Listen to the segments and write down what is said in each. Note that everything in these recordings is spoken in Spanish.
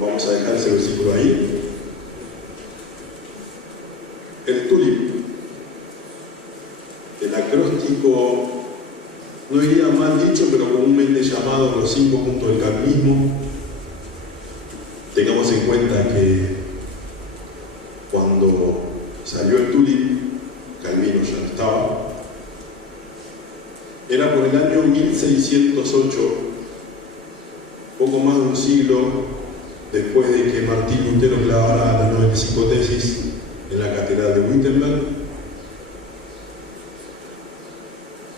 Vamos a dejar ese versículo ahí. El tulip, el acróstico, no iría mal dicho, pero comúnmente llamado los 5 puntos del calvinismo. Tengamos en cuenta que cuando salió el tulip, Calvino ya no estaba. Era por el año 1608, poco más de un siglo después de que Martín Lutero clavara la 95 tesis en la catedral de Wittenberg.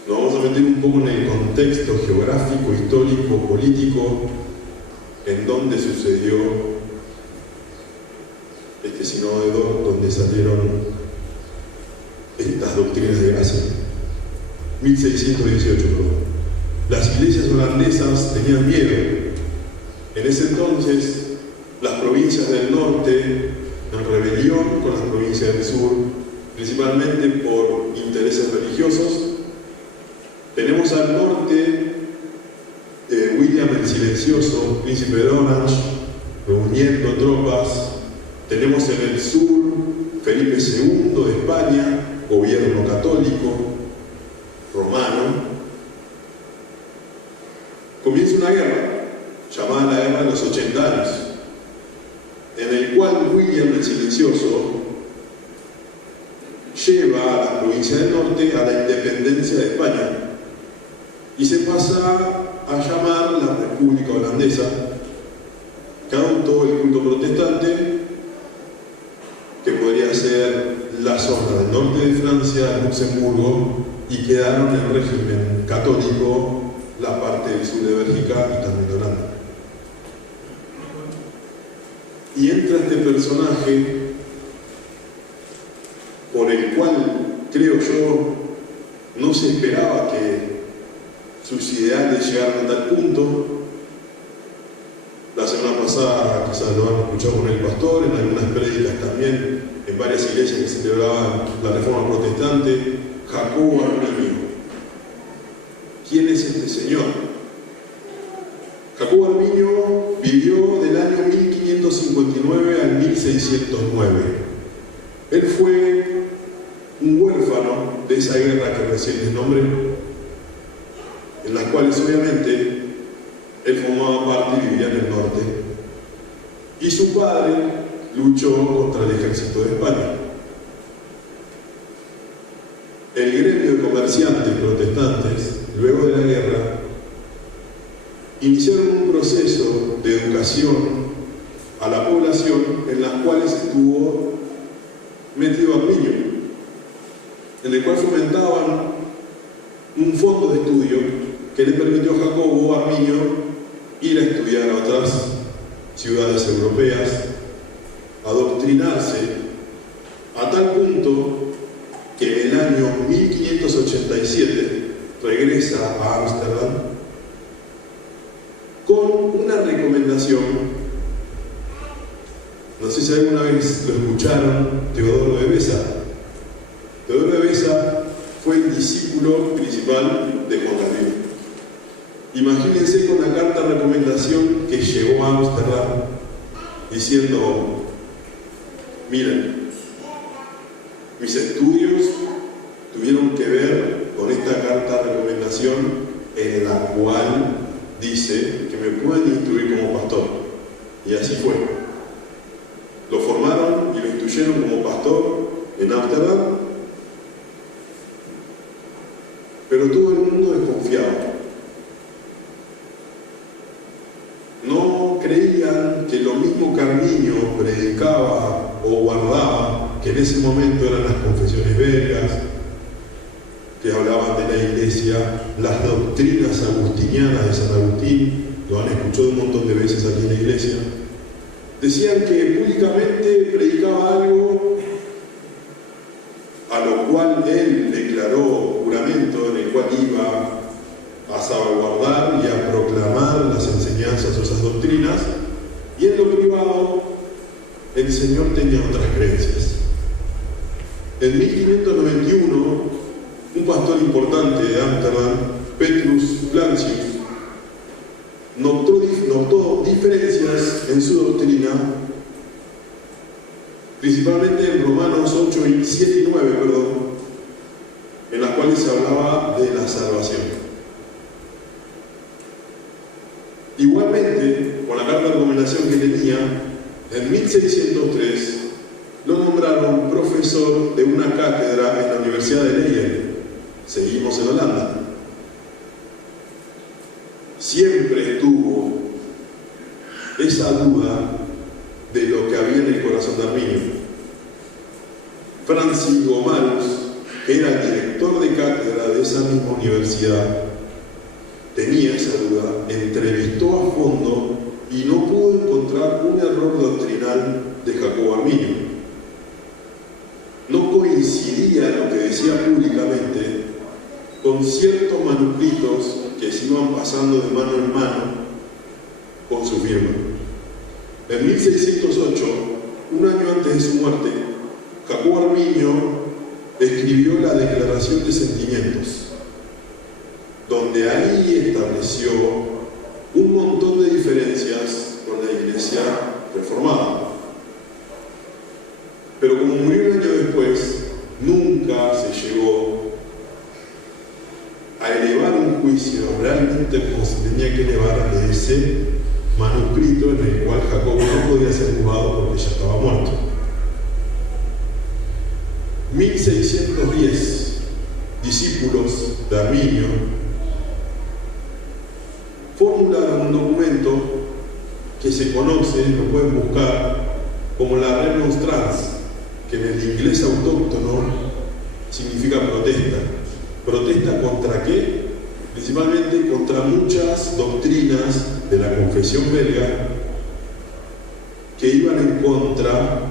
Nos vamos a meter un poco en el contexto geográfico, histórico, político, en donde sucedió este sínodo de Dort, donde salieron estas doctrinas de gracia. 1618, perdón. Las iglesias holandesas tenían miedo. En ese entonces, las provincias del norte en rebelión con las provincias del sur, principalmente por intereses religiosos. Tenemos al norte William el Silencioso, príncipe de Orange, reuniendo tropas. Tenemos en el sur Felipe II de España, gobierno católico, romano. Comienza una guerra, llamada la Guerra de los 80 años, en el cual William el Silencioso lleva a la provincia del norte a la independencia de España y se pasa a llamar la República Holandesa, que adoptó el culto protestante, que podría ser la zona del norte de Francia, Luxemburgo, y quedaron en el régimen católico la parte del sur de Bélgica y también de Holanda. Y entra este personaje por el cual, creo yo, no se esperaba que sus ideales llegaran a tal punto. La semana pasada quizás lo han escuchado con el pastor, en algunas prédicas también, en varias iglesias que celebraban la Reforma Protestante, Jacobo Arminio. ¿Quién es este señor? Jacobo Arminio vivió del año 1559 al 1609. Él fue un huérfano de esa guerra que recién les nombré, en las cuales obviamente él formaba parte y vivía en el norte. Y su padre luchó contra el ejército de España. El gremio de comerciantes protestantes, luego de la guerra, iniciaron un proceso de educación a la población en las cuales estuvo metido Arminio, en el cual fomentaban un fondo de estudio que le permitió a Jacobo Arminio ir a estudiar a otras ciudades europeas, adoctrinarse, a tal punto que en el año 1587 regresa a Ámsterdam con una recomendación. No sé si alguna vez lo escucharon, Teodoro de Beza. Teodoro de Beza fue el discípulo principal de Juan Calvino. Imagínense con la carta de recomendación que llegó a Ámsterdam diciendo: miren, mis estudios tuvieron que ver con esta carta de recomendación en la cual dice que me pueden instruir como pastor. Y así fue. Lo formaron y lo instruyeron como pastor en Ámsterdam, pero todo el mundo desconfiaba. No creían que lo mismo que Arminio predicaba o guardaba, que en ese momento eran las confesiones belgas, que hablaban de la iglesia, las doctrinas agustinianas de San Agustín, lo han escuchado un montón de veces aquí en la iglesia. Decían que públicamente predicaba algo a lo cual él declaró juramento en el cual iba a salvaguardar y a proclamar las enseñanzas o esas doctrinas, y en lo privado el Señor tenía otras creencias. En 1591, un pastor importante de Ámsterdam, Petrus Plancius, notó diferencias en su doctrina, principalmente en Romanos 7 y 9, en las cuales se hablaba de la salvación. Igualmente, con la carta de recomendación que tenía, en 1603 lo nombraron profesor de una cátedra en la Universidad de Leiden. Seguimos en Holanda. Siempre tuvo esa duda de lo que había en el corazón de Arminio. Francis Gomarus, que era el director de cátedra de esa misma universidad, tenía esa duda, entrevistó a fondo y no pudo encontrar un error doctrinal de Jacobo Arminio. No coincidía lo que decía públicamente con ciertos manuscritos que se iban pasando de mano en mano con su firma. En 1608, un año antes de su muerte, Jacobo Arminio escribió la Declaración de Sentimientos, donde ahí estableció un montón de diferencias con la Iglesia reformada. Pero como murió un año después, nunca se llegó a elevar un juicio realmente como se tenía que elevar de ese manuscrito en el cual Jacobo no podía ser juzgado porque ya estaba muerto. 1610, discípulos de Arminio formularon un documento que se conoce, lo pueden buscar, como la Remonstrance, que en el inglés autóctono significa protesta. ¿Protesta contra qué? Principalmente contra muchas doctrinas de la confesión belga que iban en contra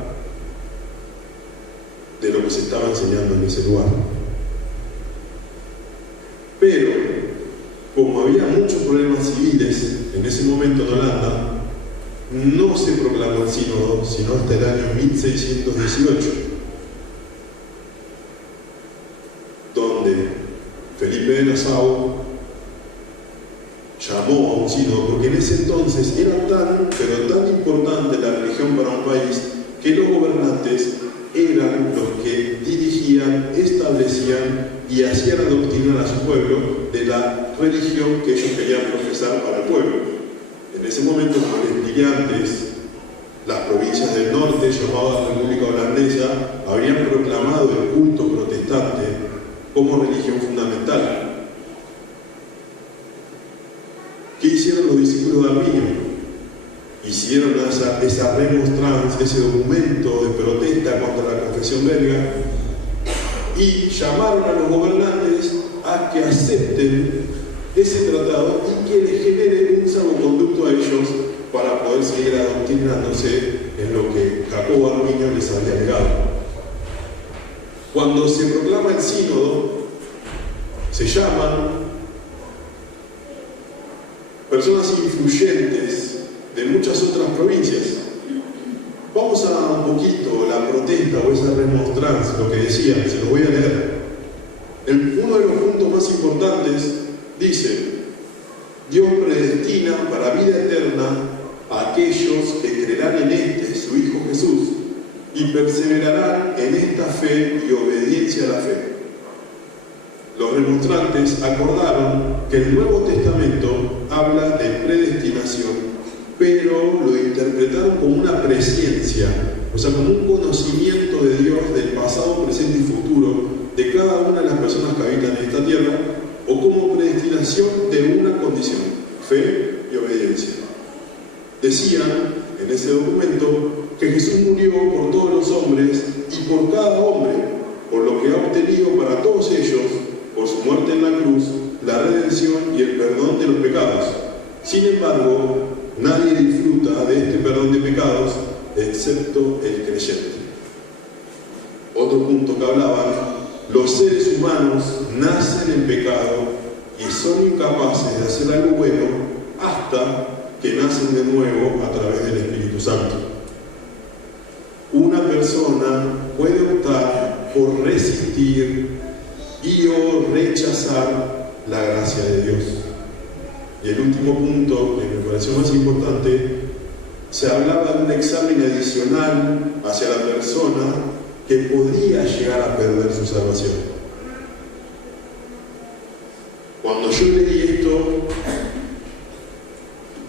de lo que se estaba enseñando en ese lugar. Pero, como había muchos problemas civiles en ese momento en Holanda, no se proclamó el sínodo sino hasta el año 1618, donde Felipe de Nassau llamó a un sínodo, porque en ese entonces era tan importante la religión para un país que los gobernantes eran los que dirigían, establecían y hacían adoctrinar a su pueblo de la religión que ellos querían profesar para el pueblo. En ese momento, como les expliqué antes, las provincias del norte, llamadas República Holandesa, habrían proclamado el culto protestante como religión fundamental. ¿Qué hicieron los discípulos de Arminio? Hicieron esa remonstrance, ese documento de protesta contra la confesión belga, y llamaron a los gobernantes a que acepten ese tratado y que les genere un salvoconducto a ellos para poder seguir adoctrinándose en lo que Jacobo Arminio les había legado. Cuando se proclama el sínodo, se llaman personas influyentes de muchas otras provincias. Vamos a un poquito la protesta o esa remonstrance, lo que decían, se los voy a leer. Uno de los puntos más importantes dice: Dios predestina para vida eterna a aquellos que creerán en este, su Hijo Jesús, y perseverarán en esta fe y obediencia a la fe. Los remonstrantes acordaron que el Nuevo Testamento habla de predestinación, pero lo interpretaron como una presciencia, o sea, como un conocimiento de Dios del pasado, presente y futuro de cada una de las personas que habitan en esta tierra, o como predestinación de una condición: fe y obediencia. Decían en ese documento que Jesús murió por todos los hombres y por cada hombre, por lo que ha obtenido para todos ellos, por su muerte en la cruz, la redención y el perdón de los pecados. Sin embargo, nadie disfruta de este perdón de pecados excepto el creyente. Otro punto que hablaban: los seres humanos nacen en pecado y son incapaces de hacer algo bueno hasta que nacen de nuevo a través del Espíritu Santo. Una persona puede optar por resistir y o rechazar la gracia de Dios. Y el último punto, que me pareció más importante, se hablaba de un examen adicional hacia la persona que podría llegar a perder su salvación. Cuando yo leí esto,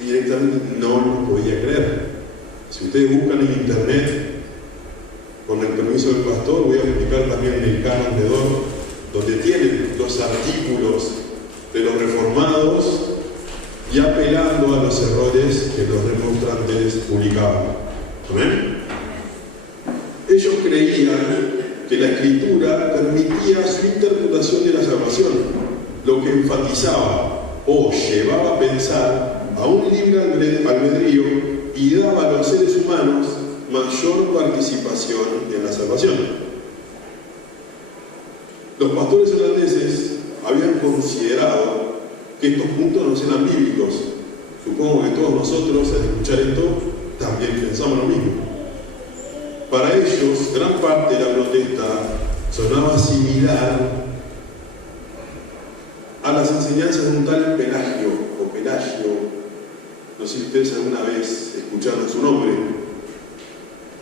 directamente no lo podía creer. Si ustedes buscan en internet, con el permiso del pastor, voy a publicar también en el Canon de Dor, donde tienen los artículos de los reformados y apelando a los errores que los remonstrantes publicaban. ¿Amén? Ellos creían que la Escritura permitía su interpretación de la salvación, lo que enfatizaba o llevaba a pensar a un libre albedrío y daba a los seres humanos mayor participación en la salvación. Los pastores holandeses habían considerado que estos puntos no eran bíblicos. Supongo que todos nosotros, al escuchar esto, también pensamos lo mismo. Para ellos, gran parte de la protesta sonaba similar a las enseñanzas de un tal Pelagio, no sé si ustedes alguna vez escucharon su nombre.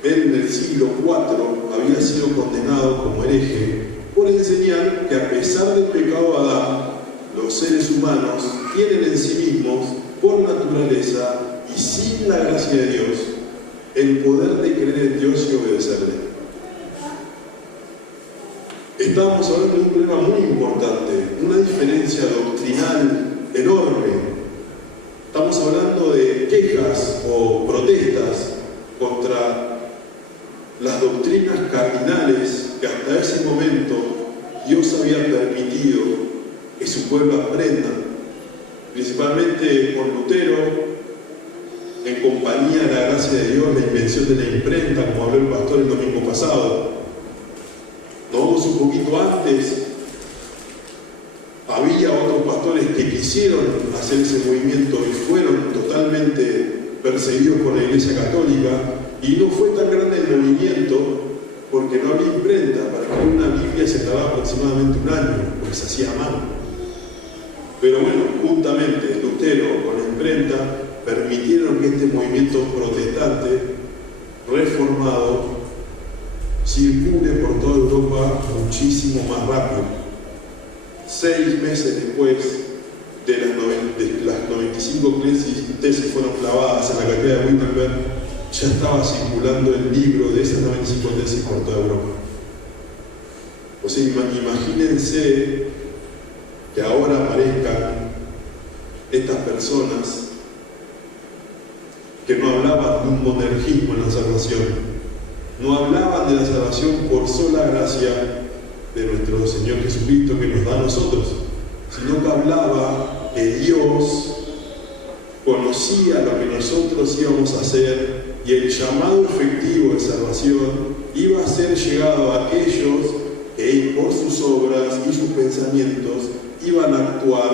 Él en el siglo IV había sido condenado como hereje por enseñar que a pesar del pecado de Adán, los seres humanos tienen en sí mismos, por naturaleza y sin la gracia de Dios, el poder de creer en Dios y obedecerle. Estamos hablando de un problema muy importante, una diferencia doctrinal enorme. Estamos hablando de quejas o protestas contra las doctrinas cardinales que hasta ese momento Dios había permitido que su pueblo aprenda, principalmente con Lutero, en compañía de la gracia de Dios, la invención de la imprenta, como habló el pastor el domingo pasado. Nos vamos un poquito antes, había otros pastores que quisieron hacer ese movimiento y fueron totalmente perseguidos por la Iglesia Católica, y no fue tan grande el movimiento porque no había imprenta. Para escribir una Biblia se tardaba aproximadamente un año, porque se hacía a mano. Pero bueno, juntamente Lutero con la imprenta permitieron que este movimiento protestante reformado circule por toda Europa muchísimo más rápido. 6 meses después de las 95 tesis fueron clavadas en la Catedral de Wittenberg, ya estaba circulando el libro de esas 95 tesis por toda Europa. O sea, imagínense que ahora aparezcan estas personas que no hablaban de un monergismo en la salvación, no hablaban de la salvación por sola gracia de nuestro Señor Jesucristo que nos da a nosotros, sino que hablaba que Dios conocía lo que nosotros íbamos a hacer y el llamado efectivo de salvación iba a ser llegado a aquellos que por sus obras y sus pensamientos iban a actuar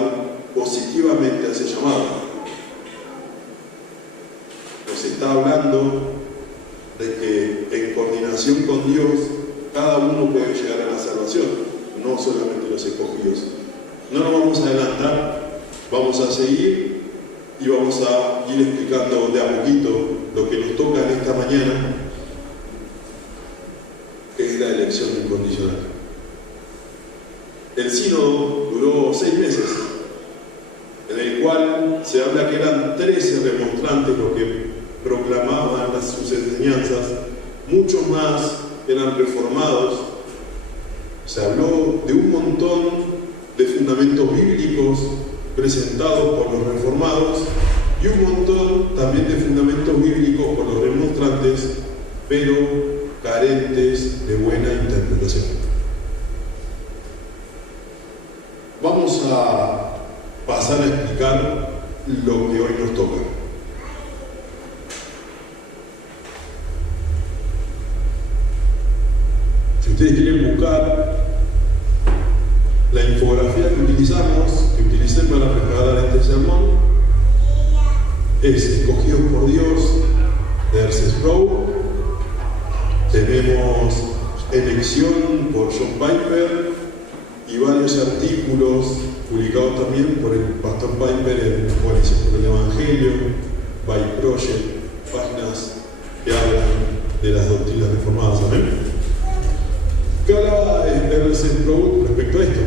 positivamente a ese llamado. Nos está hablando de que en coordinación con Dios cada uno puede llegar a la salvación, no solamente los escogidos. No nos vamos a adelantar, vamos a seguir y vamos a ir explicando de a poquito lo que nos toca en esta mañana, que es la elección incondicional. El sínodo duró 6 meses, en el cual se habla que eran 13 remonstrantes los que proclamaban sus enseñanzas, muchos más eran reformados. Se habló de un montón de fundamentos bíblicos presentados por los reformados y un montón también de fundamentos bíblicos por los remonstrantes, pero carentes de buena interpretación. Vamos a pasar a explicar lo que hoy nos toca. Si ustedes quieren buscar la infografía que utilicé para preparar este sermón, es Escogidos por Dios de R.C. Sproul. Tenemos Elección por John Piper y varios artículos publicados también por el pastor Piper en Coalición por el Evangelio, by Project, páginas que hablan de las doctrinas reformadas. Amén. ¿Qué hablaba Russell Sproul respecto a esto?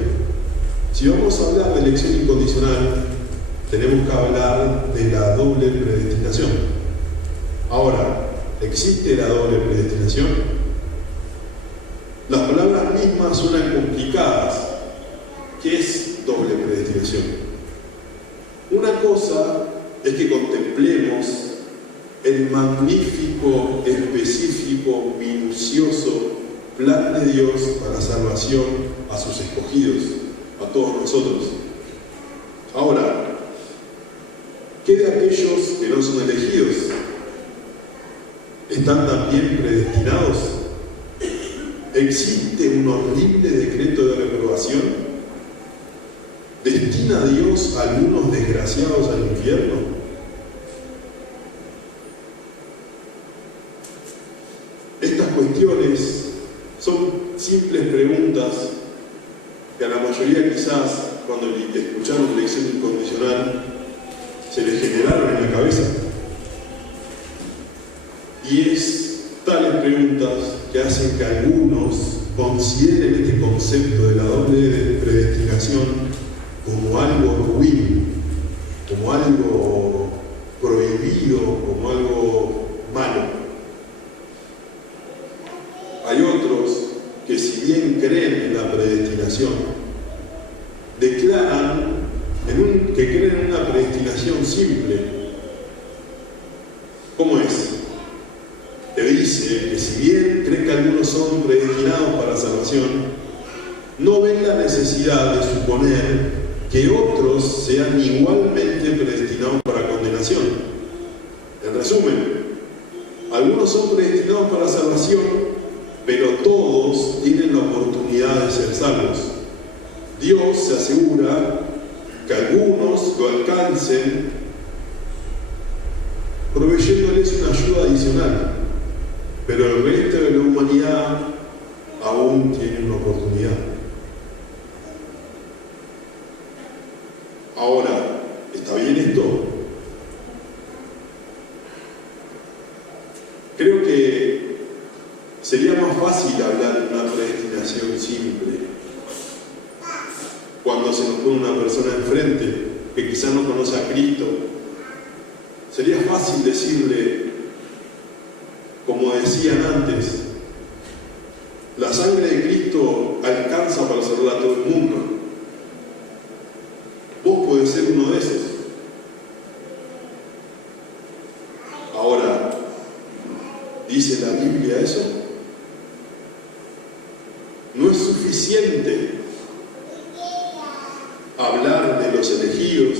Si vamos a hablar de elección incondicional, tenemos que hablar de la doble predestinación. Ahora, ¿existe la doble predestinación? Las palabras mismas suenan complicadas. ¿Qué es doble predestinación? Una cosa es que contemplemos el magnífico, específico, minucioso plan de Dios para salvación a sus escogidos, a todos nosotros. Ahora, ¿qué de aquellos que no son elegidos? ¿Están también predestinados? ¿Existe un horrible decreto de reprobación? ¿Destina Dios a algunos desgraciados al infierno? Estas cuestiones son simples preguntas que a la mayoría quizás cuando escucharon elección incondicional se les generaron en la cabeza. Y es tales preguntas que hacen que algunos consideren este concepto de la doble predestinación como algo ruin, como algo prohibido, como algo malo. Hay otros que, si bien creen en la predestinación, declaran que creen en una predestinación simple. ¿Cómo es? Que dice que si bien creen que algunos son predestinados para la salvación, no ven la necesidad de suponer que otros sean igualmente predestinados para condenación. En resumen, algunos son predestinados para la salvación, pero todos tienen la oportunidad de ser salvos. Dios se asegura que algunos lo alcancen proveyéndoles una ayuda adicional, pero el resto de la humanidad aún tiene una oportunidad. Ahora, ¿está bien esto? Creo que sería más fácil hablar de una predestinación simple cuando se nos pone una persona enfrente que quizás no conoce a Cristo. Sería fácil decirle, como decían antes, la sangre de Cristo alcanza para salvar a todo el mundo. Vos podés ser uno de esos. Ahora, ¿dice la Biblia eso? No es suficiente hablar de los elegidos,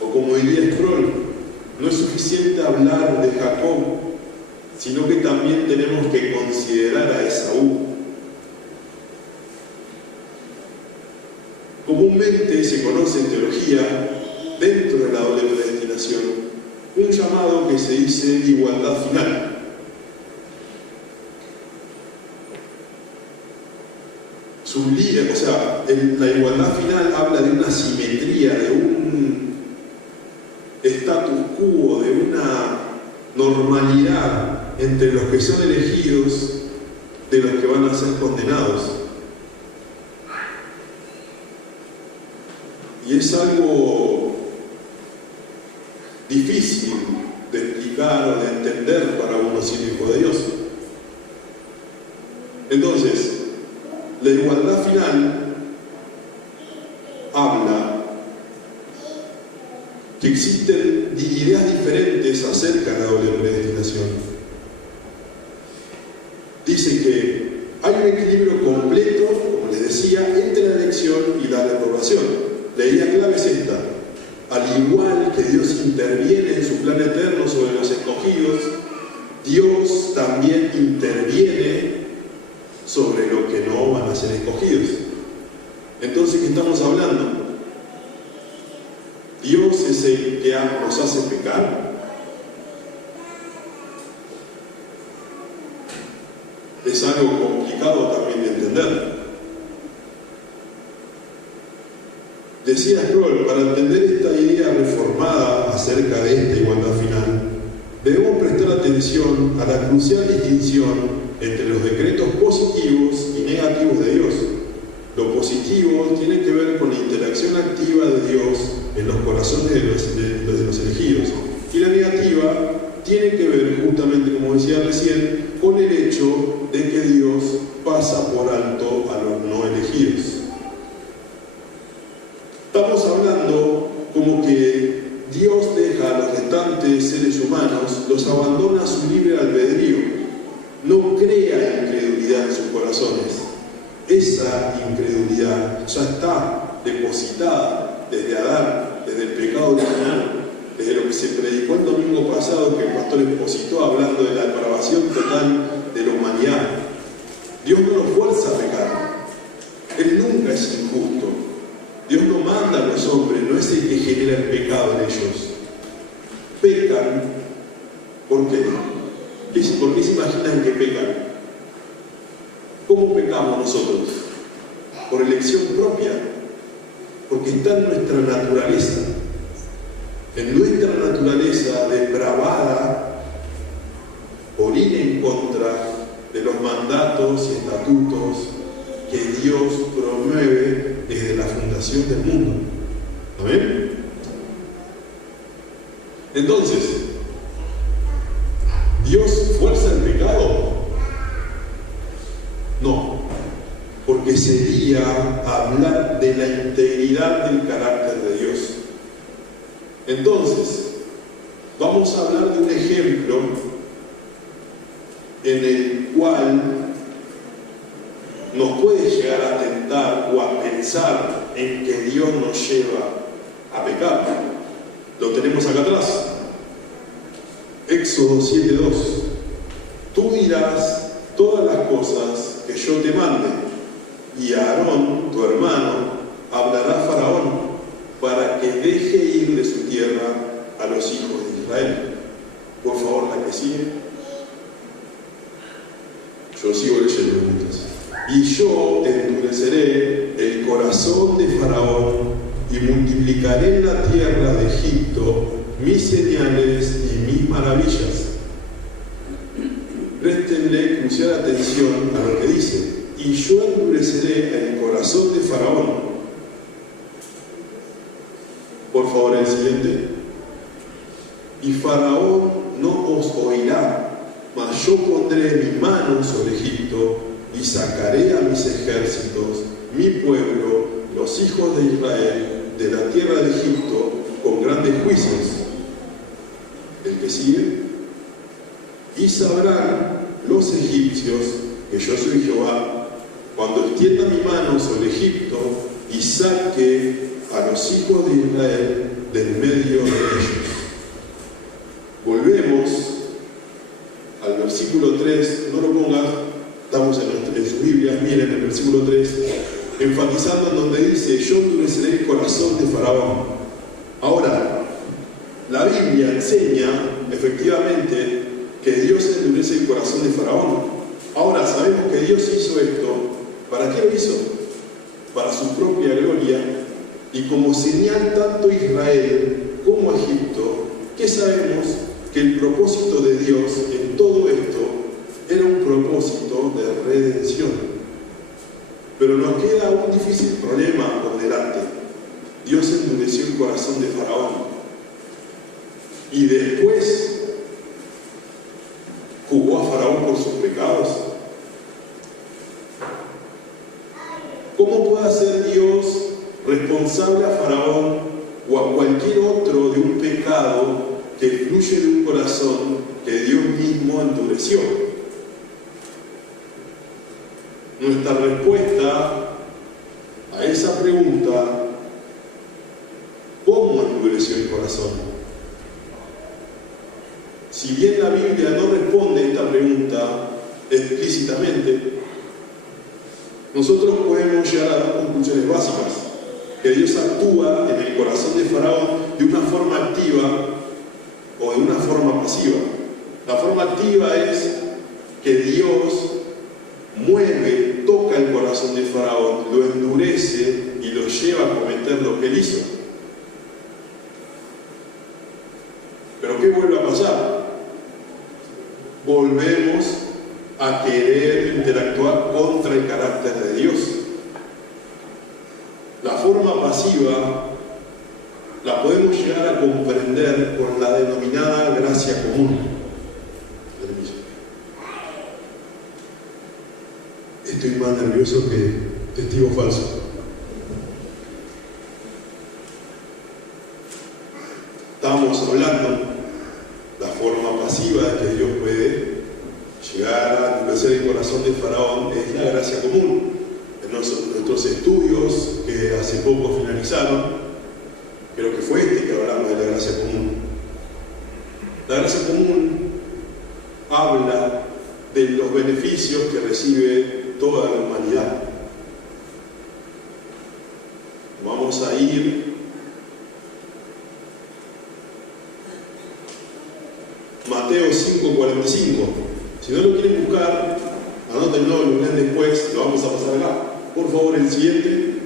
o como diría Sproul, no es suficiente hablar de Jacob, sino que también tenemos que considerar a Esaú. Comúnmente se conoce en teología, dentro de la doble predestinación, un llamado que se dice igualdad final. O sea, la igualdad final habla de una simetría, de un status quo, de una normalidad entre los que son elegidos de los que van a ser condenados. Y es algo difícil de explicar o de entender para uno siendo hijo de Dios. Entonces, la igualdad final habla que existen ideas diferentes acerca de la doble predestinación. Dice que hay un equilibrio completo, como les decía, entre la elección y la reprobación. La idea clave es esta: al igual que Dios interviene en su plan eterno sobre los escogidos, Dios también interviene sobre lo que no van a ser escogidos. Entonces, ¿qué estamos hablando? ¿Dios es el que nos hace pecar? Es algo complicado también de entender. Decía Sproul, para entender esta idea reformada acerca de esta igualdad final, debemos prestar atención a la crucial distinción entre los decretos positivos y negativos de Dios. Lo positivo tiene que ver con la interacción activa de Dios en los corazones de los elegidos, y la negativa tiene que ver, justamente como decía recién, con el hecho de que Dios pasa por alto a los no elegidos. Estamos hablando como que Dios deja a los restantes seres humanos, los abandona a su libre albedrío, no crea incredulidad en sus corazones. Esa incredulidad ya está depositada desde Adán, desde el pecado original, desde lo que se predicó el domingo pasado, que el pastor expositó hablando de la depravación total de la humanidad. Dios no los fuerza a pecar. Él nunca es injusto. Dios no manda a los hombres, no es el que genera el pecado en ellos. Pecan, ¿por qué? ¿Por qué se imaginan que pecan? ¿Cómo pecamos nosotros? Por elección propia, porque está en nuestra naturaleza. En nuestra naturaleza depravada, por ir en contra de los mandatos y estatutos que Dios promueve desde la fundación del mundo. ¿Amén? Entonces, ¿Dios fuerza el pecado? No, porque sería hablar de la integridad del carácter de Dios. Entonces, vamos a hablar de un ejemplo en el cual nos puede llegar a tentar o a pensar en que Dios nos lleva a pecar. Lo tenemos acá atrás. Éxodo 7:2. Tú dirás todas las cosas que yo te mande, y Aarón, tu hermano, hablará a Faraón para que deje ir de su tierra a los hijos de Israel. Por favor, la que sigue. Yo sigo leyendo mientras. Y yo endureceré el corazón de Faraón y multiplicaré en la tierra de Egipto mis señales y mis maravillas. Préstenle crucial atención a lo que dice. Y yo endureceré el corazón de Faraón. Por favor, el siguiente. Y Faraón no os oirá, mas yo pondré mi mano sobre Egipto y sacaré a mis ejércitos, mi pueblo, los hijos de Israel, de la tierra de Egipto, con grandes juicios. El que sigue. Y sabrán los egipcios que yo soy Jehová, cuando extienda mi mano sobre Egipto y saque a los hijos de Israel del medio de ellos. Volvemos al versículo 3, no lo pongas, estamos en sus Biblias, miren el versículo 3, enfatizando en donde dice, yo endureceré el corazón de Faraón. Ahora, la Biblia enseña efectivamente que Dios endurece el corazón de Faraón. Ahora sabemos que Dios hizo esto. ¿Para qué lo hizo? Para su propia gloria. Y como señal tanto a Israel como a Egipto, que sabemos que el propósito de Dios en todo esto era un propósito de redención. Pero nos queda un difícil problema por delante. Dios endureció el corazón de Faraón. Y después juzgó a Faraón por sus pecados. ¿Cómo puede ser Dios responsable a Faraón o a cualquier otro de un pecado que fluye de un corazón que Dios mismo endureció? Nuestra respuesta a esa pregunta, ¿cómo endureció el corazón? Si bien la Biblia no responde esta pregunta explícitamente, nosotros podemos llegar a dar conclusiones básicas. Que Dios actúa en el corazón de Faraón de una forma activa o de una forma pasiva. La forma activa es que Dios mueve, toca el corazón de Faraón, lo endurece y lo lleva a cometer lo que él hizo. Pero ¿qué vuelve a pasar? Volvemos a querer interactuar contra el carácter de Dios. La forma pasiva la podemos llegar a comprender con la denominada gracia común. Estoy más nervioso que testigo falso. Estábamos hablando la forma pasiva de que Dios puede llegar a endurecer el corazón de Faraón es la gracia común. En nuestros estudios que hace poco finalizaron, creo que fue que hablamos de la gracia común. La gracia común habla de los beneficios que recibe toda la humanidad. Vamos a ir Mateo 5:45. Si no lo quieren buscar, anótenlo, lo leen después, lo vamos a pasar acá. Por favor, el siguiente.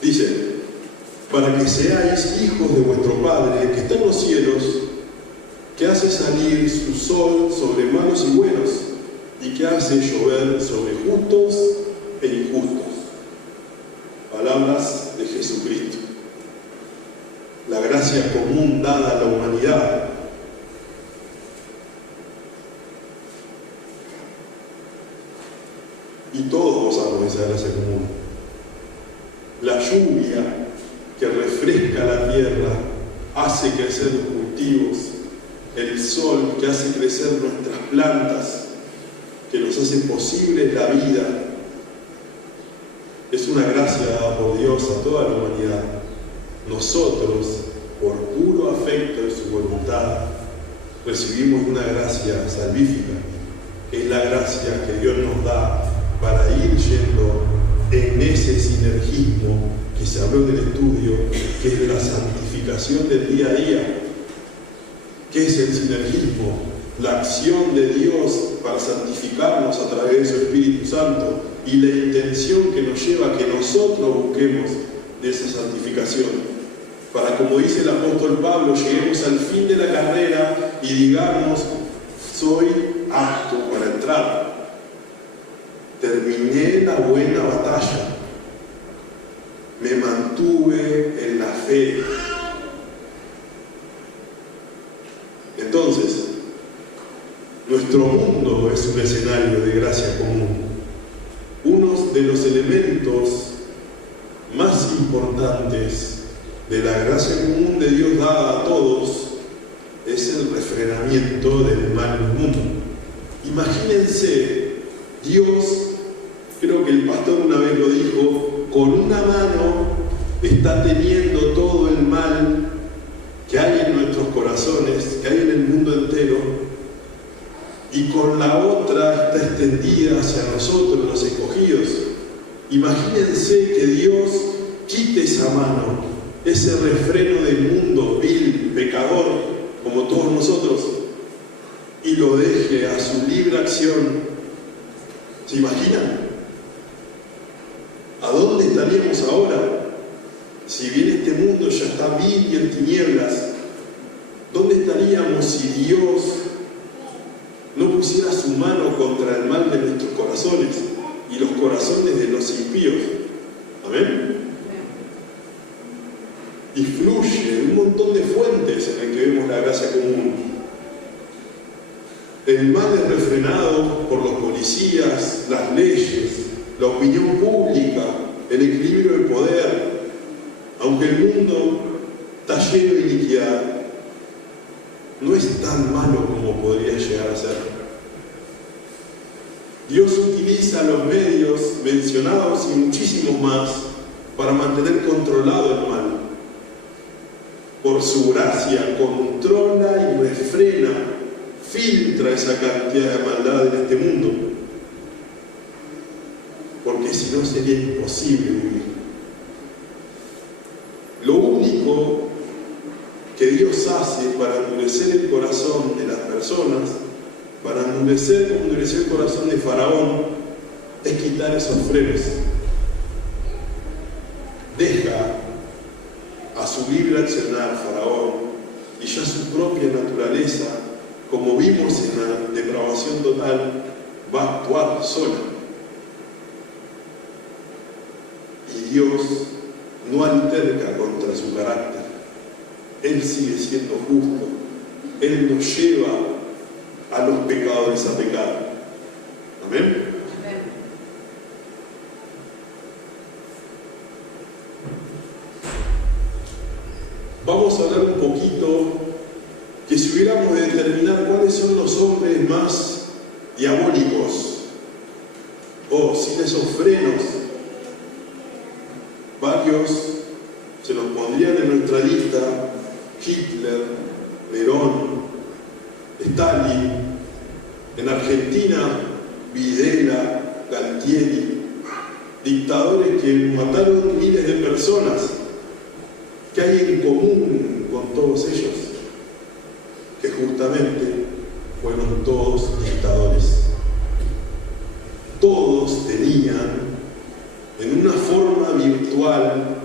Dice: para que seáis hijos de vuestro Padre que está en los cielos, que hace salir su sol sobre malos y buenos, y que hace llover sobre justos e injustos. Palabras de Jesucristo. La gracia común dada a la humanidad. Y todos gozamos de esa gracia común. La lluvia que refresca la tierra, hace crecer los cultivos, el sol que hace crecer nuestras plantas, que nos hace posible la vida, es una gracia dada por Dios a toda la humanidad. Nosotros, por puro afecto de su voluntad, recibimos una gracia salvífica, que es la gracia que Dios nos da para ir yendo en ese sinergismo que se habló del estudio, que es la santificación del día a día. ¿Qué es el sinergismo? La acción de Dios para santificarnos a través de su Espíritu Santo y la intención que nos lleva a que nosotros busquemos de esa santificación. Para, como dice el apóstol Pablo, lleguemos al fin de la carrera y digamos: soy apto para entrar. Terminé la buena batalla. Me mantuve en la fe. Entonces, nuestro mundo es un escenario de gracia común. Uno de los elementos más importantes de la gracia común de Dios dada a todos es el refrenamiento del mal en el mundo. Imagínense, Dios, creo que el pastor una vez lo dijo, con una mano está teniendo todo el mal que hay en nuestros corazones, que hay en el mundo entero, y con la otra está extendida hacia nosotros, los escogidos. Imagínense que Dios quite esa mano, ese refreno del mundo vil, pecador, como todos nosotros, y lo deje a su libre acción. ¿Se imaginan? ¿A dónde estaríamos ahora? Si bien este mundo ya está vil y en tinieblas, ¿dónde estaríamos si Dios no pusiera su mano contra el mal de nuestros corazones y los corazones de los impíos? ¿Amén? Y fluye un montón de fuentes en el que vemos la gracia común. El mal es refrenado por los policías, las leyes, la opinión pública, el equilibrio del poder. Aunque el mundo está lleno de iniquidad, no es tan malo como podría llegar a ser. Dios utiliza los medios mencionados y muchísimos más para mantener controlado el mal. Por su gracia controla y refrena, filtra esa cantidad de maldad en este mundo, porque si no sería imposible vivir. Lo único para endurecer el corazón de las personas, para endurecer el corazón de Faraón, es quitar esos frenos. Deja a su libre accionar Faraón y ya su propia naturaleza, como vimos en la depravación total, va a actuar sola. Y Dios no alterca contra su carácter. Él sigue siendo justo. Él nos lleva a los pecadores a pecar. ¿Amén? Amén. Vamos a hablar un poquito que si hubiéramos de determinar cuáles son los hombres más diabólicos o sin esos frenos, varios se nos pondrían en nuestra lista: Hitler, Nerón, Stalin, en Argentina, Videla, Galtieri, dictadores que mataron miles de personas. ¿Qué hay en común con todos ellos? Que justamente fueron todos dictadores. Todos tenían, en una forma virtual,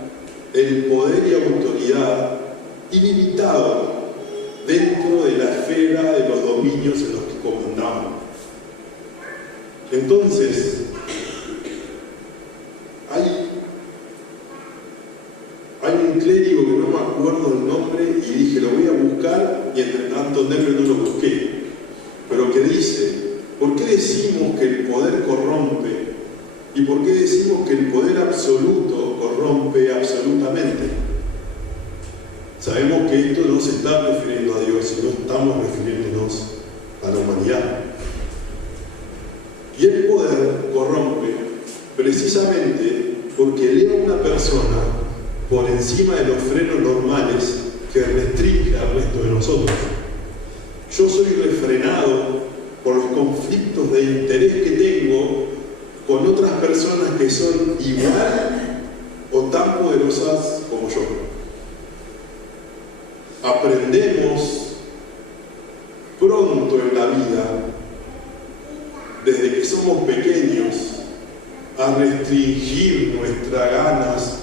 el poder y autoridad ilimitado dentro de la esfera de los dominios en los que comandaban. Entonces, hay un clérigo que no me acuerdo el nombre y dije, lo voy a buscar, y entre tanto no lo busqué, pero que dice: ¿por qué decimos que el poder corrompe? ¿Y por qué decimos que el poder absoluto corrompe absolutamente? Sabemos que esto no se está refiriendo a Dios, sino estamos refiriéndonos a la humanidad. Y el poder corrompe precisamente porque eleva a una persona por encima de los frenos normales que restringe al resto de nosotros. Yo soy refrenado por los conflictos de interés que tengo con otras personas que son igual o tan poderosas como yo. Aprendemos pronto en la vida, desde que somos pequeños, a restringir nuestras ganas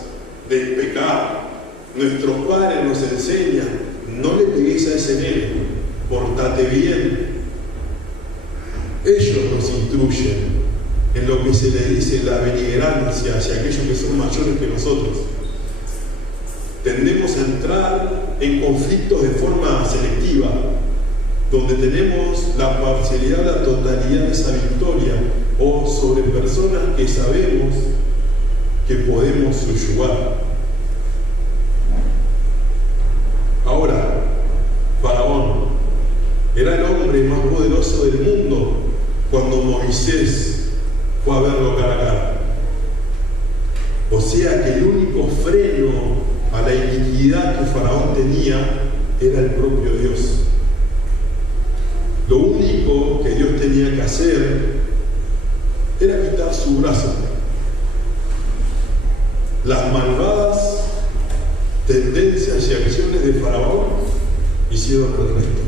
de pecar. Nuestros padres nos enseñan: no le pegues a ese nene, portate bien. Ellos nos instruyen en lo que se le dice la beligerancia hacia aquellos que son mayores que nosotros. Tendemos a entrar en conflictos de forma selectiva, donde tenemos la parcialidad, la totalidad de esa victoria, o sobre personas que sabemos que podemos subyugar. Ahora, Faraón era el hombre más poderoso del mundo cuando Moisés fue a verlo cara a cara. O sea que el único freno a la iniquidad que Faraón tenía era el propio Dios. Lo único que Dios tenía que hacer era quitar su brazo. Las malvadas tendencias y acciones de Faraón hicieron el resto.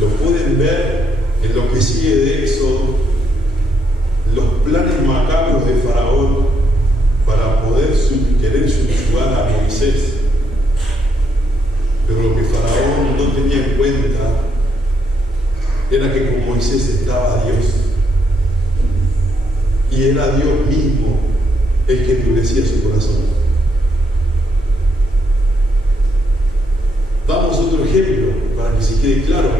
Lo pueden ver en lo que sigue de Éxodo, los planes macabros de Faraón para poder querer subyugar a Moisés. Pero lo que Faraón no tenía en cuenta era que con Moisés estaba Dios. Y era Dios mismo el que endurecía su corazón. Damos otro ejemplo para que se quede claro.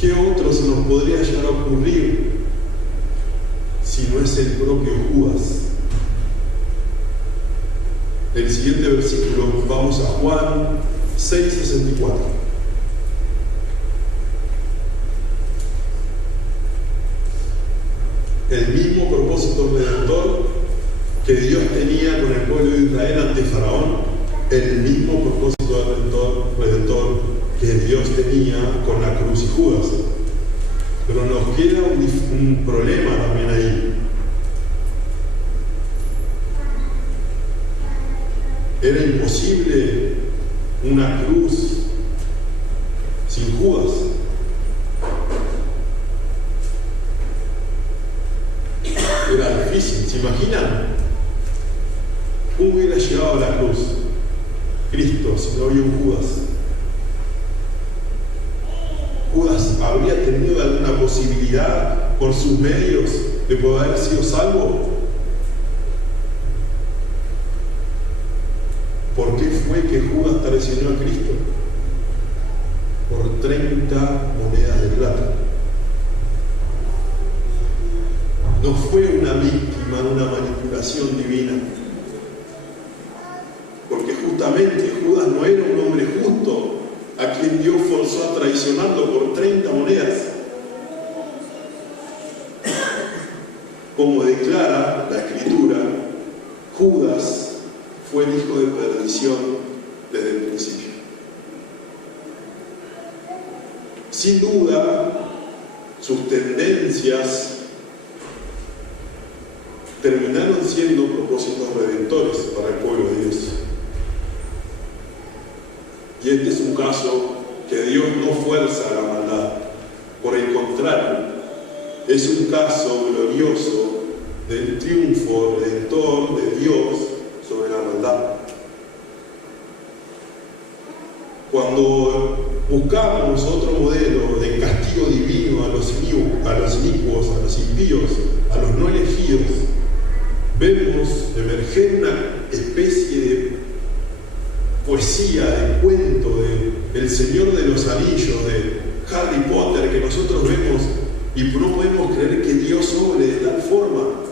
¿Qué otro se nos podría llegar a ocurrir si no es el propio Judas? El siguiente versículo, vamos a Juan 6:64. El mismo propósito redentor que Dios tenía con el pueblo de Israel ante Faraón, el mismo propósito redentor que Dios tenía con la cruz y Judas. Pero nos queda un problema también ahí. Era imposible una cruz sin Judas. Era difícil, ¿se imaginan? ¿Cómo hubiera llegado a la cruz Cristo si no había un Judas? ¿Judas habría tenido alguna posibilidad por sus medios de poder haber sido salvo? ¿Por qué fue que Judas traicionó a Cristo? Por 30 monedas de plata. No fue una víctima de una manipulación divina, porque justamente Judas no era un hombre justo a quien Dios forzó a traicionarlo por 30 monedas. Como declara la Escritura, Judas fue el hijo de perdición desde el principio. Sin duda, sus tendencias terminaron siendo propósitos redentores para el pueblo de Dios. Y este es un caso que Dios no fuerza a la maldad. Por el contrario, es un caso glorioso del triunfo redentor de Dios sobre la maldad. Cuando buscamos otro modelo de castigo divino a los inicuos, a los impíos, a los no elegidos, vemos emerger una especie de poesía, de cuento de El Señor de los Anillos, de Harry Potter, que nosotros vemos y no podemos creer que Dios obre de tal forma.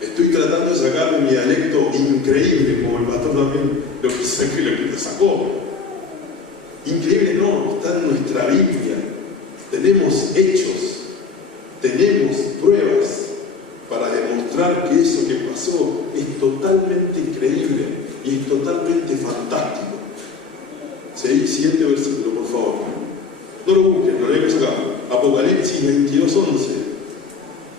Estoy tratando de sacar de mi dialecto increíble, como el pastor también lo que sacó. Increíble no, está en nuestra Biblia. Tenemos hechos, tenemos pruebas para demostrar que eso que pasó es totalmente creíble y es totalmente fantástico. Siguiente versículo, por favor. No lo busquen, lo leemos acá. Apocalipsis 22:11.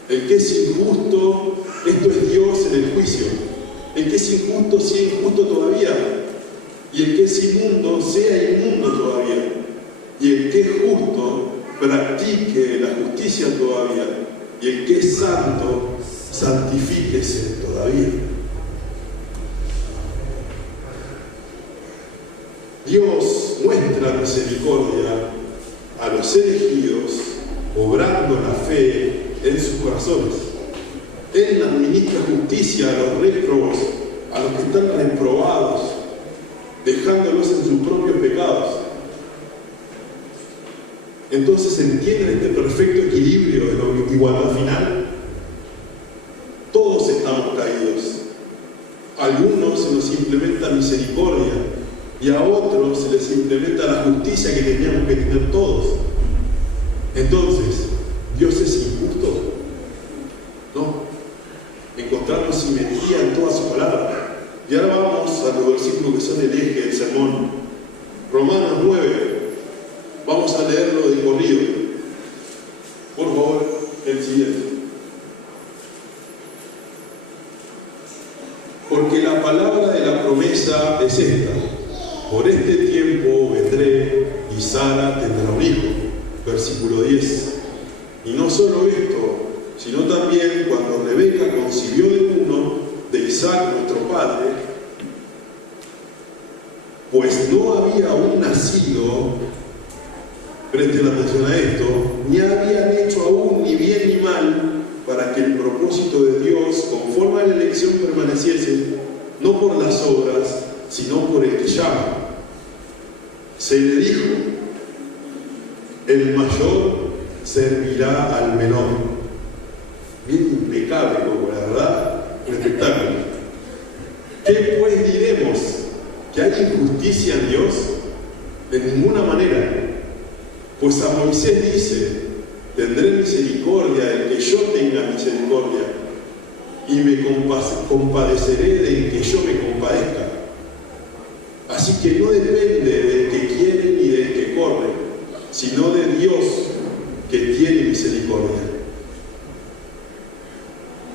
El que es injusto, esto es Dios en el juicio. El que es injusto, sea injusto todavía. Y el que es inmundo, sea inmundo todavía. Y el que es justo, practique la justicia todavía. Y el que es santo, santifíquese todavía. Dios muestra misericordia a los elegidos, obrando la fe en sus corazones. Él administra justicia a los réprobos, a los que están reprobados, dejándolos en sus propios pecados. Entonces, ¿entienden este perfecto equilibrio de la igualdad final? Todos estamos caídos. A algunos se nos implementa misericordia y a otros se les implementa la justicia que teníamos que tener todos. Entonces, ¿Dios es injusto? No. Encontramos simetría en toda su palabra. Y ahora vamos a los versículos que son el eje del sermón. Romanos 9. Vamos a leerlo de corrido. Por favor, el siguiente. Porque la palabra de la promesa es esta: por este tiempo vendré y Sara tendrá un hijo. Versículo 10. Y no solo esto, sino también cuando Rebeca concibió de uno, de Isaac nuestro padre, pues no había aún nacido, presten atención a esto, ni habían hecho aún ni bien ni mal, para que el propósito de Dios, conforme a la elección, permaneciese, no por las obras, sino por el que llama. Se le dijo: el mayor servirá al menor. Bien impecable, como la verdad, un espectáculo. ¿Qué pues diremos? ¿Que hay injusticia en Dios? De ninguna manera. Pues a Moisés dice: tendré misericordia del que yo tenga misericordia, y me compadeceré del que yo me compadezca. Así que no depende del que quiere ni del que corre, sino de Dios que tiene misericordia.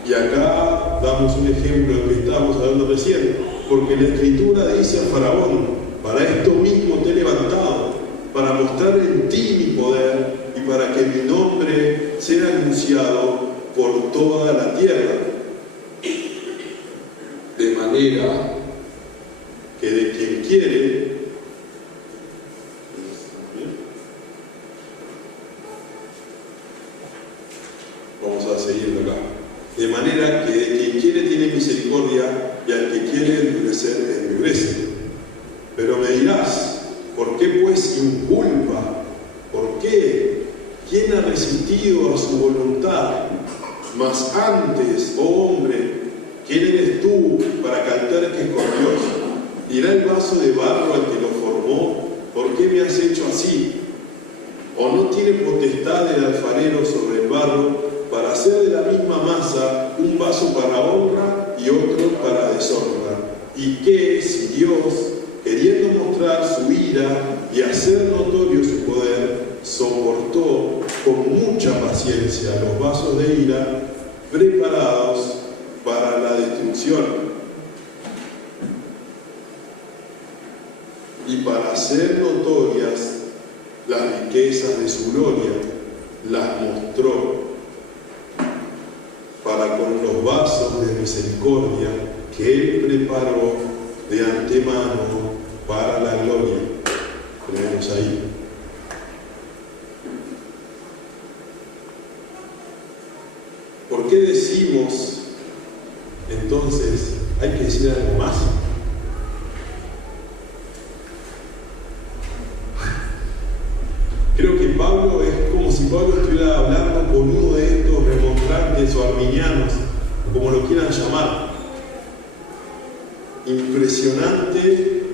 Y acá damos un ejemplo de lo que estábamos hablando recién. porque la Escritura dice a Faraón: para esto mismo te he levantado, para mostrar en ti mi poder y para que mi nombre sea anunciado por toda la tierra. De manera que de quien quiere, vamos a seguir acá, de manera que de quien quiere tiene misericordia y al que quiere endurece. Pero me dirás: ¿por qué pues sin culpa? ¿Por qué? ¿Quién ha resistido a su voluntad? Mas antes, oh hombre, ¿quién eres tú para que alterques con Dios? ¿Dirá el vaso de barro al que lo formó: ¿por qué me has hecho así? ¿O no tiene potestad el alfarero sobre el barro para hacer de la misma masa un vaso para honra y otro para deshonra? ¿Y qué si Dios, queriendo mostrar su ira y hacer notorio su poder, soportó con mucha paciencia los vasos de ira preparados para la destrucción, y para hacer notorias las riquezas de su gloria, las mostró para con los vasos de misericordia que Él preparó de antemano para la gloria? Tenemos ahí. ¿Por qué decimos entonces hay que decir algo más? Creo que Pablo es como si Pablo estuviera hablando con uno de estos remonstrantes o arminianos, o como lo quieran llamar. Impresionante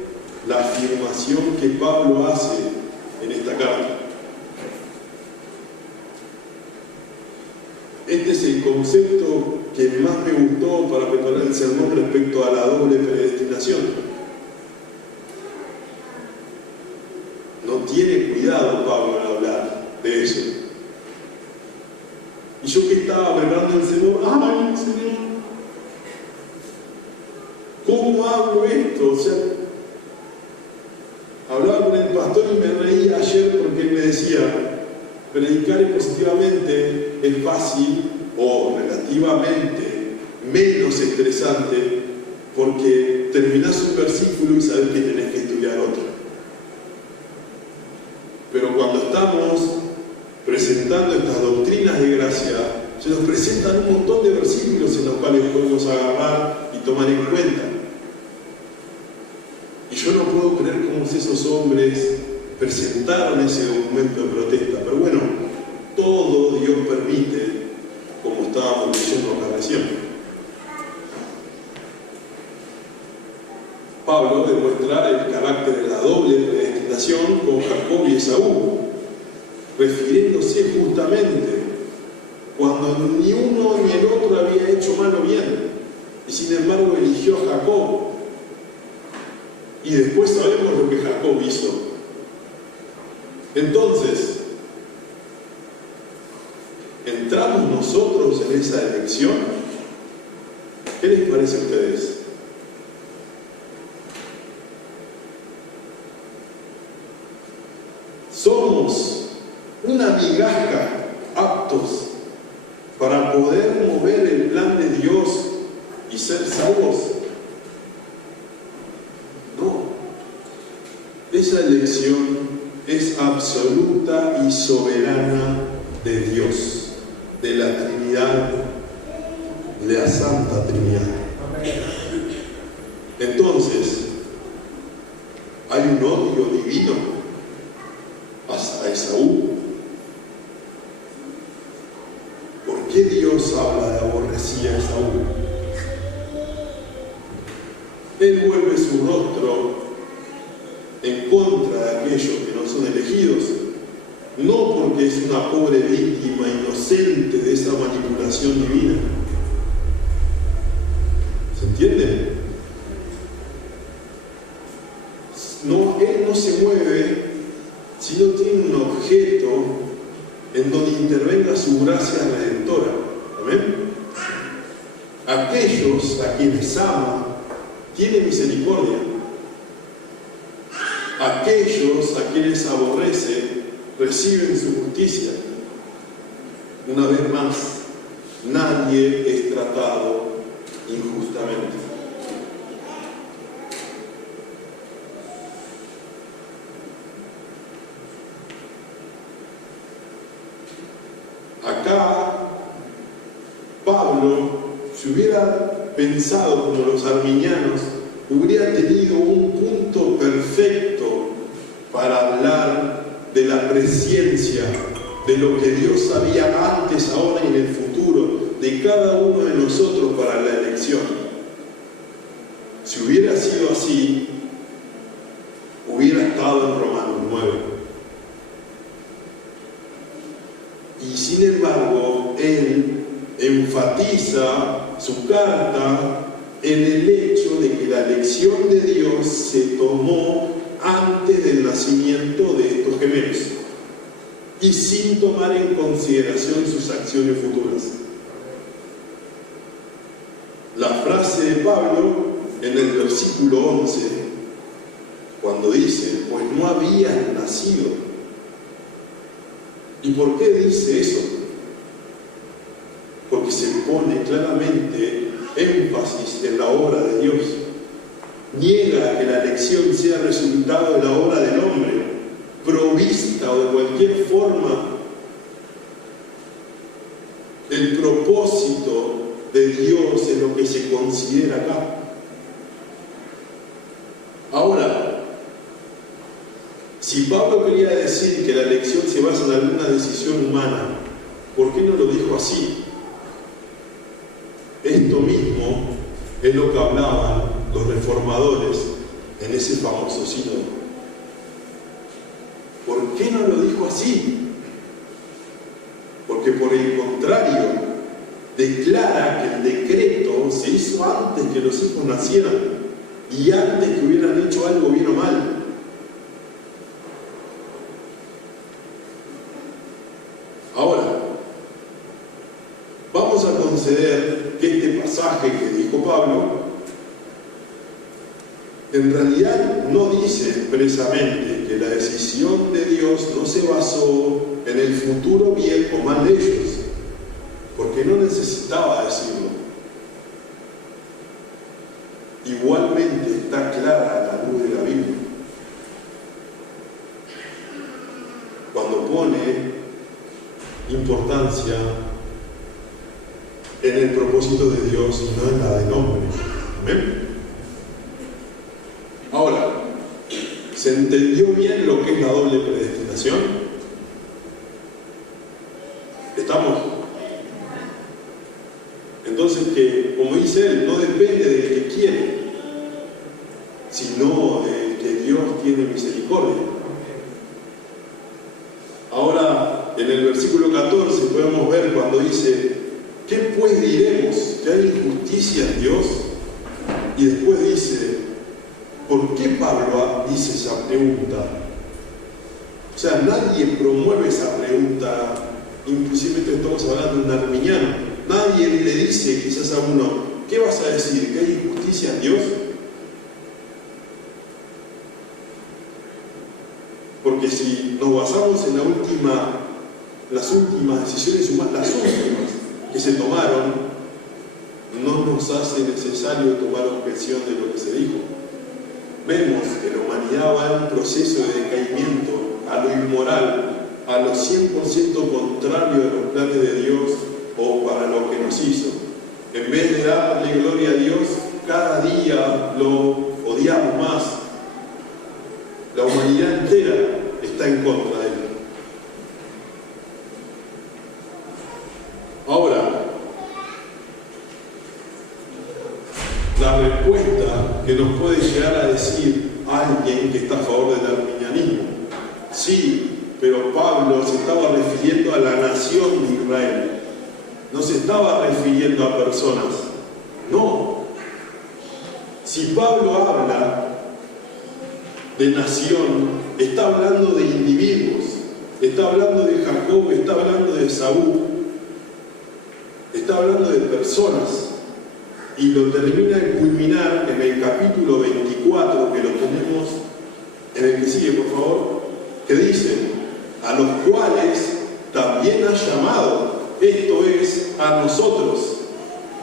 la afirmación que Pablo hace en esta carta. Este es el concepto que más me gustó para preparar el sermón respecto a la doble predestinación. No tiene cuidado Pablo al hablar de eso. Y yo que estaba preparando el sermón, ¡ay, Señor! ¿Cómo hablo esto? O sea, hablaba con el pastor y me reía ayer porque él me decía: predicar positivamente es fácil o relativamente menos estresante porque terminás un versículo y sabés que tenés que estudiar otro. Pero cuando estamos presentando estas doctrinas de gracia, se nos presentan un montón de versículos en los cuales podemos agarrar y tomar en cuenta. Y yo no puedo creer cómo esos hombres presentaron ese documento de protesta. Pero bueno, todo Dios permite, como estábamos leyendo acá recién. Pablo demuestra el carácter de la doble predestinación con Jacob y Esaú, refiriéndose justamente cuando ni uno ni el otro había hecho mal o bien, y sin embargo eligió a Jacob. Y después sabemos lo que Jacob hizo. Entonces, ¿entramos nosotros en esa elección? ¿Qué les parece a ustedes? ¿Somos una migaja aptos para poder mover el plan de Dios y ser salvos? No. Esa elección es absoluta y soberana de Dios, de la Trinidad, de la Santa Trinidad. Entonces, ¿hay un odio divino hasta Esaú? ¿Por qué Dios habla de aborrecía a Esaú? Él vuelve su rostro en contra de aquellos que no son elegidos, no porque es una pobre víctima inocente de esa manipulación divina. ¿Se entiende? No, Él no se mueve si no tiene un objeto en donde intervenga su gracia redentora. ¿Amén? Aquellos a quienes ama tiene misericordia. Aquellos a quienes aborrece reciben su justicia. Una vez más, nadie es tratado injustamente. Acá, Pablo, si hubiera pensado como los arminianos, hubiera tenido un punto perfecto para hablar de la presciencia, de lo que Dios sabía antes, ahora y en el futuro, de cada uno de nosotros para la elección. Si hubiera sido así, hubiera estado en Romanos 9. Y sin embargo, él enfatiza su carta en el hecho de que la elección de Dios se tomó antes del nacimiento de estos gemelos y sin tomar en consideración sus acciones futuras. La frase de Pablo en el versículo 11, cuando dice, pues no habían nacido. ¿Y por qué dice eso? Porque se pone claramente énfasis en la obra de Dios. Niega que la elección sea resultado de la obra del hombre, provista o de cualquier forma el propósito de Dios en lo que se considera acá. Ahora, si Pablo quería decir que la elección se basa en alguna decisión humana, ¿por qué no lo dijo así? Esto mismo es lo que hablaban los reformadores en ese famoso sínodo. ¿Por qué no lo dijo así? Porque por el contrario, declara que el decreto se hizo antes que los hijos nacieran y antes que hubieran hecho algo bien o mal. Ahora, vamos a conceder que este pasaje que dijo Pablo en realidad no dice expresamente que la decisión de Dios no se basó en el futuro bien o mal de ellos, porque no necesitaba decirlo. Igualmente está clara a la luz de la Biblia. Cuando pone importancia en el propósito de Dios y no en la del hombre. ¿Amén? Ahora, ¿se entendió bien lo que es la doble predestinación? ¿Estamos? Entonces que, como dice él, no depende del que quiere, sino del que Dios tiene misericordia. Ahora, en el versículo 14 podemos ver cuando dice, ¿qué pues diremos? ¿Que hay injusticia en Dios? Y después dice, ¿por qué Pablo dice esa pregunta? O sea, nadie promueve esa pregunta, inclusive estamos hablando de un arminiano. Nadie le dice quizás a uno, ¿qué vas a decir? ¿Que hay injusticia en Dios? Porque si nos basamos en las últimas decisiones humanas, las últimas que se tomaron, no nos hace necesario tomar objeción de lo que se dijo. Vemos que la humanidad va en un proceso de decaimiento a lo inmoral, a lo 100% contrario de los planes de Dios o para lo que nos hizo. En vez de darle gloria a Dios, cada día lo odiamos más. La humanidad entera está en contra de él. Ahora, la respuesta que nos puede llegar a decir alguien que está a favor del arminianismo, sí, pero Pablo se estaba refiriendo a la nación de Israel, no se estaba refiriendo a personas. No. Si Pablo habla de nación, está hablando de individuos, está hablando de Jacob, está hablando de Saúl, está hablando de personas. y lo termina de culminar en el capítulo 24, que lo tenemos en el que sigue, por favor, que dice: a los cuales también ha llamado, esto es, a nosotros,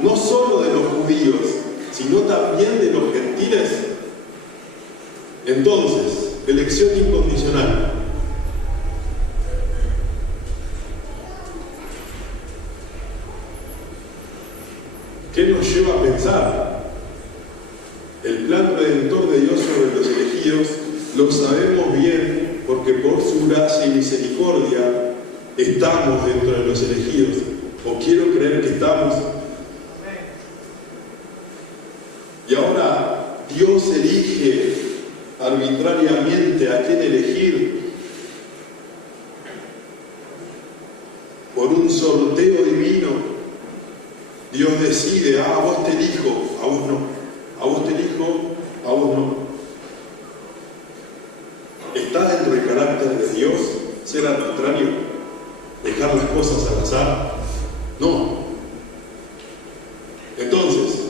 no solo de los judíos, sino también de los gentiles. Entonces, elección incondicional. ¿Qué nos lleva a pensar? El plan redentor de Dios sobre los elegidos lo sabemos bien porque por su gracia y misericordia estamos dentro de los elegidos, o quiero creer que estamos. Y ahora Dios elige arbitrariamente a quién elegir por un sorteo divino. Dios decide: a vos te elijo, a vos no, a vos te elijo, a vos no. ¿Está dentro del carácter de Dios ser arbitrario? ¿Dejar las cosas al azar? No. Entonces,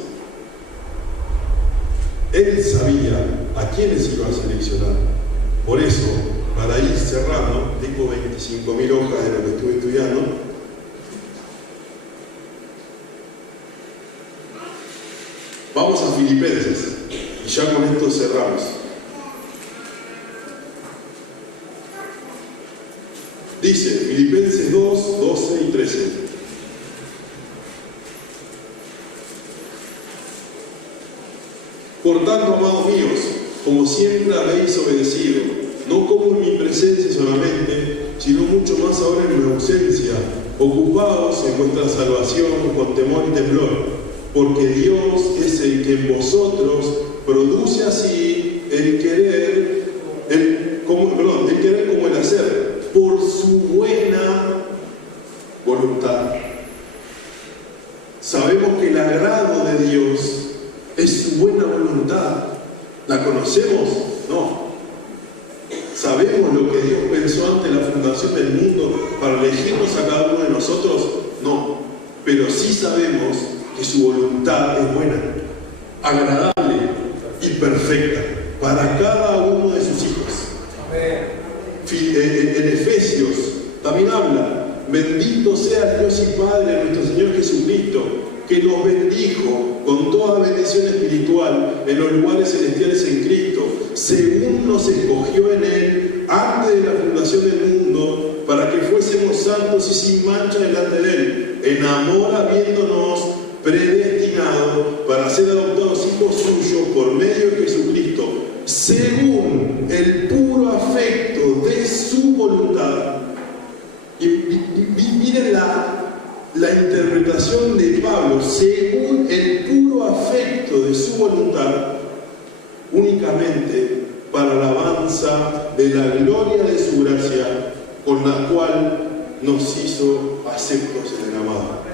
Él sabía a quiénes iba a seleccionar. Por eso, para ir cerrando, tengo 25.000 hojas de lo que estuve estudiando. Vamos a Filipenses, y ya con esto cerramos. Dice Filipenses 2, 12 y 13. Por tanto, amados míos, como siempre habéis obedecido, no como en mi presencia solamente, sino mucho más ahora en mi ausencia, ocupados en vuestra salvación con temor y temblor, porque Dios es el que en vosotros produce así el querer como el hacer, por su buena voluntad. Sabemos que el agrado de Dios es su buena voluntad. ¿La conocemos? No. ¿Sabemos lo que Dios pensó ante la fundación del mundo para elegirnos a cada uno de nosotros? No. Pero sí sabemos que su voluntad es buena, agradable y perfecta para cada uno de sus hijos. En Efesios también habla: bendito sea Dios y Padre de nuestro Señor Jesucristo, que nos bendijo con toda bendición espiritual en los lugares celestiales en Cristo, según nos escogió en Él antes de la fundación del mundo, para que fuésemos santos y sin mancha delante de Él, en amor habiéndonos predestinado para ser adoptados hijos suyos por medio de Jesucristo, según el puro afecto de su voluntad. Y miren la interpretación de Pablo: según el puro afecto de su voluntad, únicamente para la alabanza de la gloria de su gracia, con la cual nos hizo aceptos en el amado.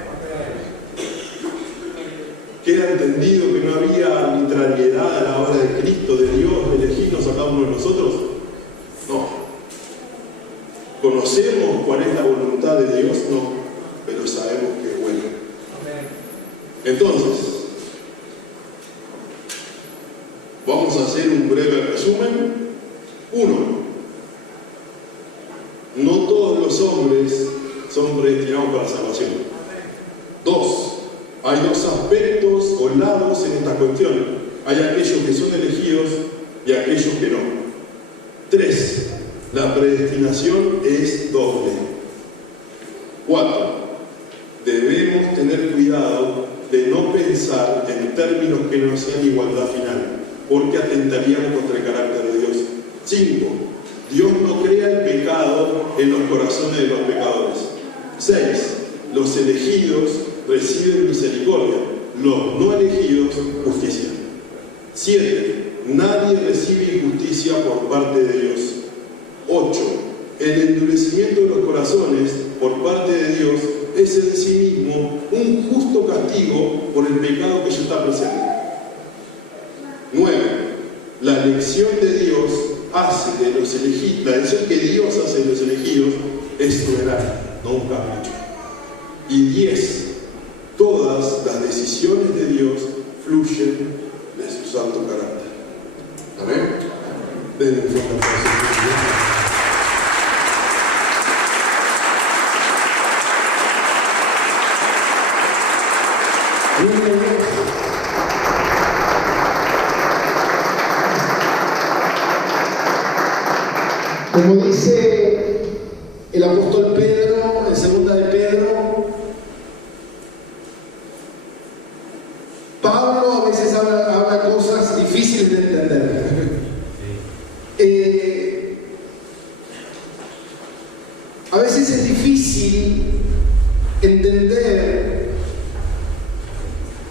¿Queda entendido que no había arbitrariedad a la hora de Cristo, de Dios, de elegirnos a cada uno de nosotros? No. ¿Conocemos cuál es la voluntad de Dios? No. Pero sabemos que es buena. Entonces, vamos a hacer un breve resumen. 1. No todos los hombres son predestinados para la salvación. 2. Hay dos aspectos o lados en esta cuestión. Hay aquellos que son elegidos y aquellos que no. 3. La predestinación es doble. 4. Debemos tener cuidado de no pensar en términos que no sean igualdad final, porque atentaríamos contra el carácter de Dios. 5. Dios no crea el pecado en los corazones de los pecadores. 6. Los elegidos reciben misericordia, los no elegidos justicia. 7. Nadie recibe injusticia por parte de Dios. 8. El endurecimiento de los corazones por parte de Dios es en sí mismo un justo castigo por el pecado que ya está presente. 9. La elección de Dios hace de los elegidos, la elección que Dios hace de los elegidos es soberana, no un capricho. Y 10. Todas las decisiones de Dios fluyen de su santo carácter. Amén. Denle un fuerte aplauso. Como dice el apóstol Pedro en segunda de Pedro, Pablo a veces habla cosas difíciles de entender. A veces es difícil entender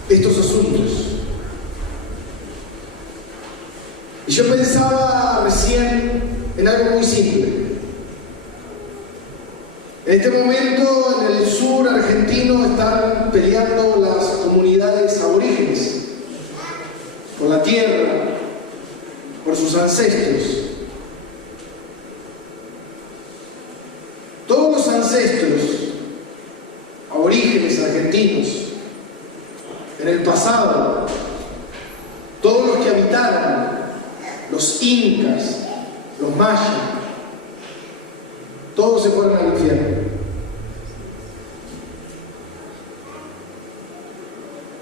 estos asuntos. Y yo pensaba recién en algo muy simple. En este momento, en el sur argentino, están peleando las comunidades aborígenes por la tierra, por sus ancestros. Todos los ancestros aborígenes argentinos, en el pasado, todos los que habitaron, los incas, los mayas, todos se fueron al infierno.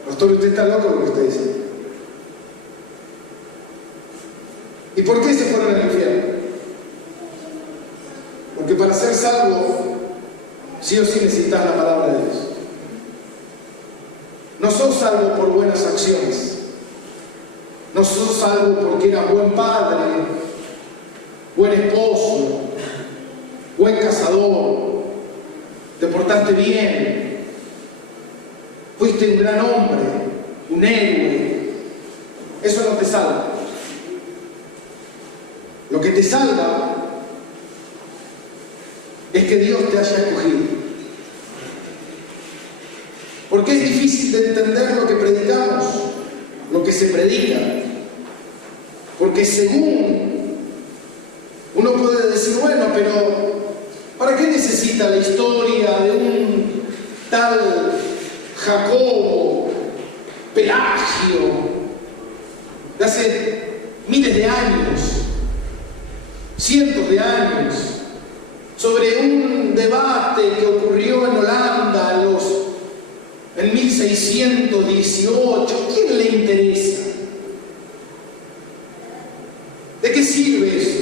Pastor, usted está loco con lo que usted dice. ¿Y por qué se fueron al infierno? Porque para ser salvo, sí o sí necesitas la palabra de Dios. No sos salvo por buenas acciones. No sos salvo porque eras buen padre, buen esposo, buen cazador, te portaste bien, fuiste un gran hombre, un héroe. Eso no te salva. Lo que te salva es que Dios te haya escogido. Porque es difícil de entender lo que predicamos, lo que se predica. Porque según uno puede decir, bueno, pero ¿para qué necesita la historia de un tal Jacobo, Pelagio, de hace miles de años, cientos de años, sobre un debate que ocurrió en Holanda en 1618? ¿Quién le interesa? ¿De qué sirve eso?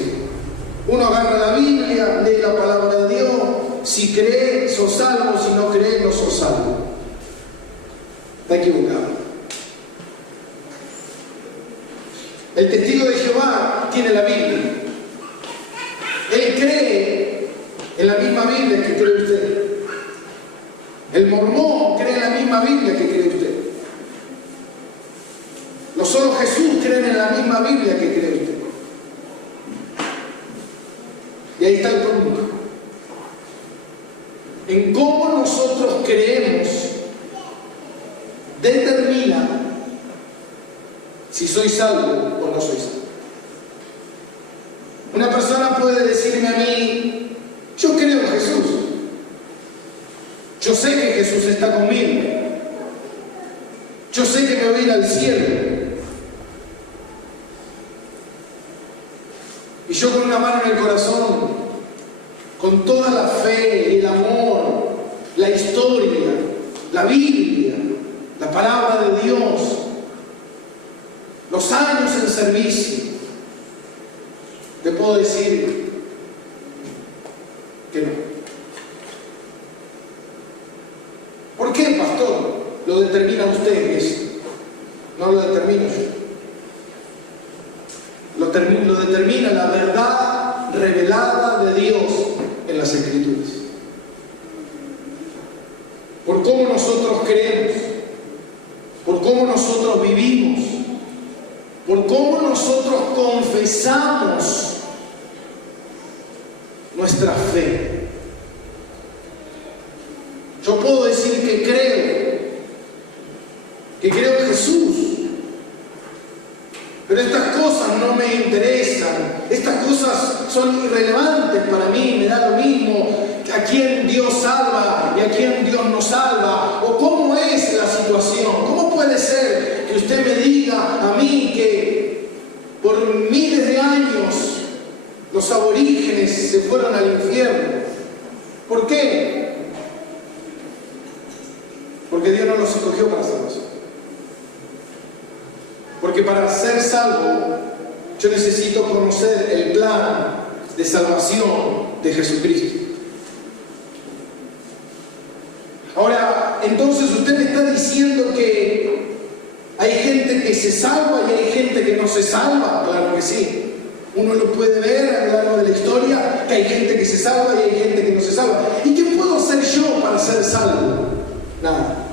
Uno agarra la Biblia, lee la palabra de Dios. Si cree, sos salvo. Si no cree, no sos salvo. Está equivocado. El testigo de Jehová tiene la Biblia. Él cree en la misma Biblia que cree usted. El mormón cree en la misma Biblia que cree usted. Los solo Jesús creen en la misma Biblia que cree usted. Y ahí está el punto. En cómo nosotros creemos determina si soy salvo o no soy salvo. Una persona puede decirme a mí, yo creo en Jesús. Yo sé que Jesús está conmigo. Yo sé que me voy a ir al cielo. Y yo con una mano en el corazón, con toda la fe y el amor, la historia, la Biblia, la palabra de Dios, los años en servicio, te puedo decir que no. ¿Por qué, pastor? Lo determina usted eso. No lo determino yo. Lo determina la verdad revelada de Dios en las Escrituras. Por cómo nosotros creemos, por cómo nosotros vivimos, por cómo nosotros confesamos nuestra fe. Yo puedo decir que creo en Jesús, pero estas cosas no me interesan, estas cosas son irrelevantes para mí, me da lo mismo a quién Dios salva y a quién Dios no salva, o cómo es la situación. ¿Cómo puede ser que usted los aborígenes se fueron al infierno. ¿Por qué? Porque Dios no los escogió para salvación. Porque para ser salvo, yo necesito conocer el plan de salvación de Jesucristo. Ahora, entonces usted me está diciendo que hay gente que se salva y hay gente que no se salva. Claro que sí. Uno lo puede ver a lo largo de la historia, que hay gente que se salva y hay gente que no se salva. ¿Y qué puedo hacer yo para ser salvo? Nada.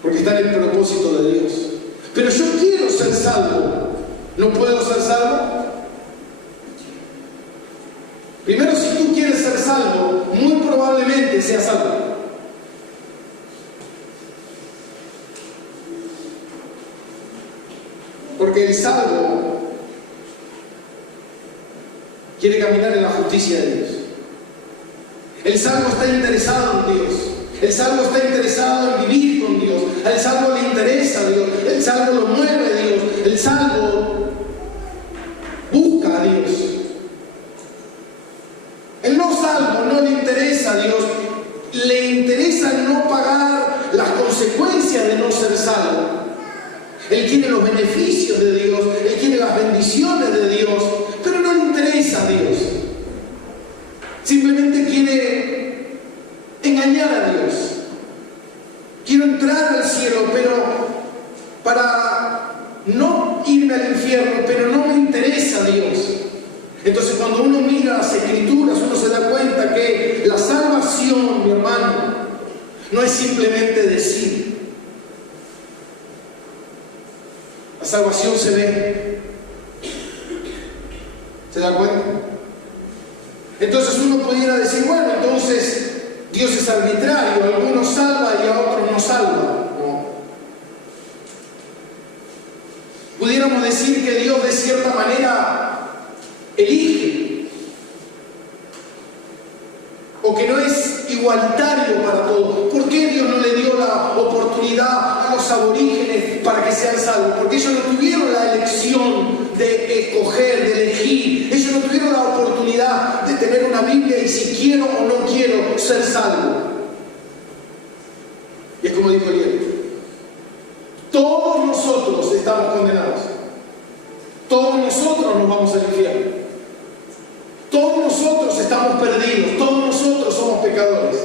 Porque está en el propósito de Dios. Pero yo quiero ser salvo. ¿No puedo ser salvo? Primero, si tú quieres ser salvo, muy probablemente seas salvo. Porque el salvo quiere caminar en la justicia de Dios. El salvo está interesado en Dios. El salvo está interesado en vivir con Dios. Al salvo le interesa a Dios. El salvo lo mueve a Dios. El salvo busca a Dios. El no salvo no le interesa a Dios. Le interesa no pagar las consecuencias de no ser salvo. Él quiere los beneficios de Dios, Él quiere las bendiciones de Dios, pero no le interesa a Dios. Simplemente quiere engañar a Dios. Quiero entrar al cielo, pero para no irme al infierno, pero no me interesa a Dios. Entonces cuando uno mira las Escrituras, uno se da cuenta que la salvación, mi hermano, no es simplemente decir. La salvación se ve. ¿Se da cuenta? Entonces uno pudiera decir, bueno, entonces Dios es arbitrario, a algunos salva y a otros no salva. No. Pudiéramos decir que Dios de cierta manera elige, o que no es igualitario para todos. ¿Por qué Dios no le dio la oportunidad a los aborígenes para que sean salvos? Porque ellos no tuvieron la elección de escoger, de elegir. Ellos no tuvieron la oportunidad de tener una Biblia y si quiero o no quiero ser salvo. Y es como dijo Eliel, todos nosotros estamos condenados. Todos nosotros nos vamos al infierno. Todos nosotros estamos perdidos, todos nosotros somos pecadores.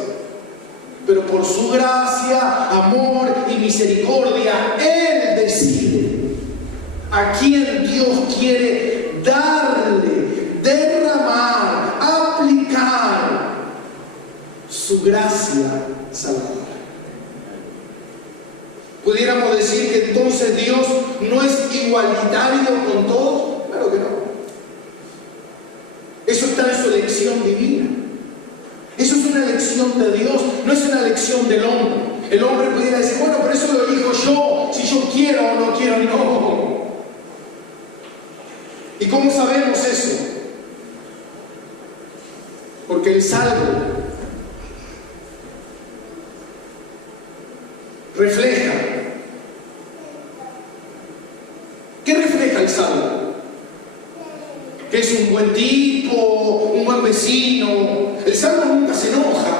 Pero por su gracia, amor y misericordia, Él decide a quién Dios quiere darle, derramar, aplicar su gracia salvadora. ¿Pudiéramos decir que entonces Dios no es igualitario con todos? Claro que no. Eso está en su elección divina. Eso es una elección de Dios, no es una elección del hombre. El hombre pudiera decir, bueno, pero eso lo elijo yo, si yo quiero o no quiero. No. ¿Y cómo sabemos eso? Porque el salvo refleja. ¿Qué refleja el salvo? Que es un buen tipo, un buen vecino. El salvo nunca se enoja.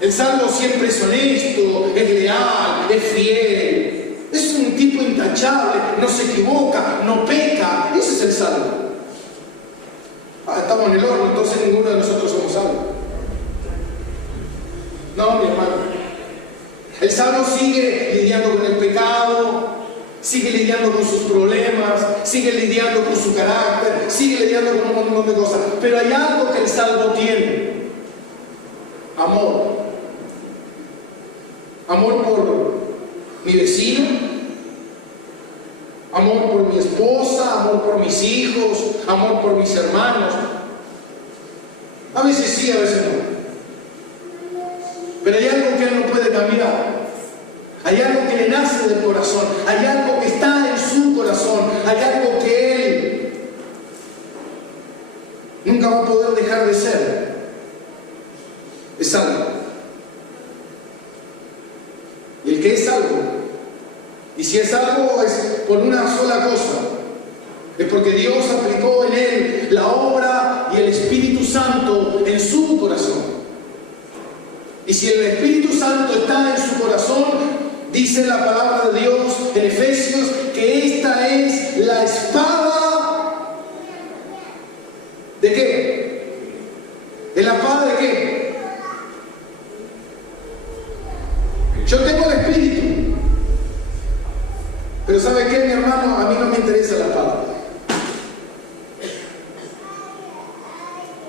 El salvo siempre es honesto, es leal, es fiel. Es un tipo intachable, no se equivoca, no peca. Ese es el salvo. Estamos en el horno, entonces ninguno de nosotros somos salvos. No, mi hermano. El salvo sigue lidiando con el pecado, sigue lidiando con sus problemas, sigue lidiando con su carácter, sigue lidiando con un montón de cosas. Pero hay algo que el salvo tiene. Amor. Amor por mi vecino, amor por mi esposa, amor por mis hijos, amor por mis hermanos. A veces sí, a veces no. Pero hay algo que él no puede cambiar. Hay algo que le nace del corazón. Hay algo que está en su corazón. Hay algo que él nunca va a poder dejar de ser. Es salvo. Y el que es salvo, y si es algo, es por una sola cosa. Es porque Dios aplicó en él la obra y el Espíritu Santo en su corazón. Y si el Espíritu Santo está en su corazón, dice la palabra de Dios en Efesios que esta es la espada ¿de qué? ¿Es la espada de qué? Yo tengo el Espíritu, pero ¿sabe qué, mi hermano? A mí no me interesa la espada.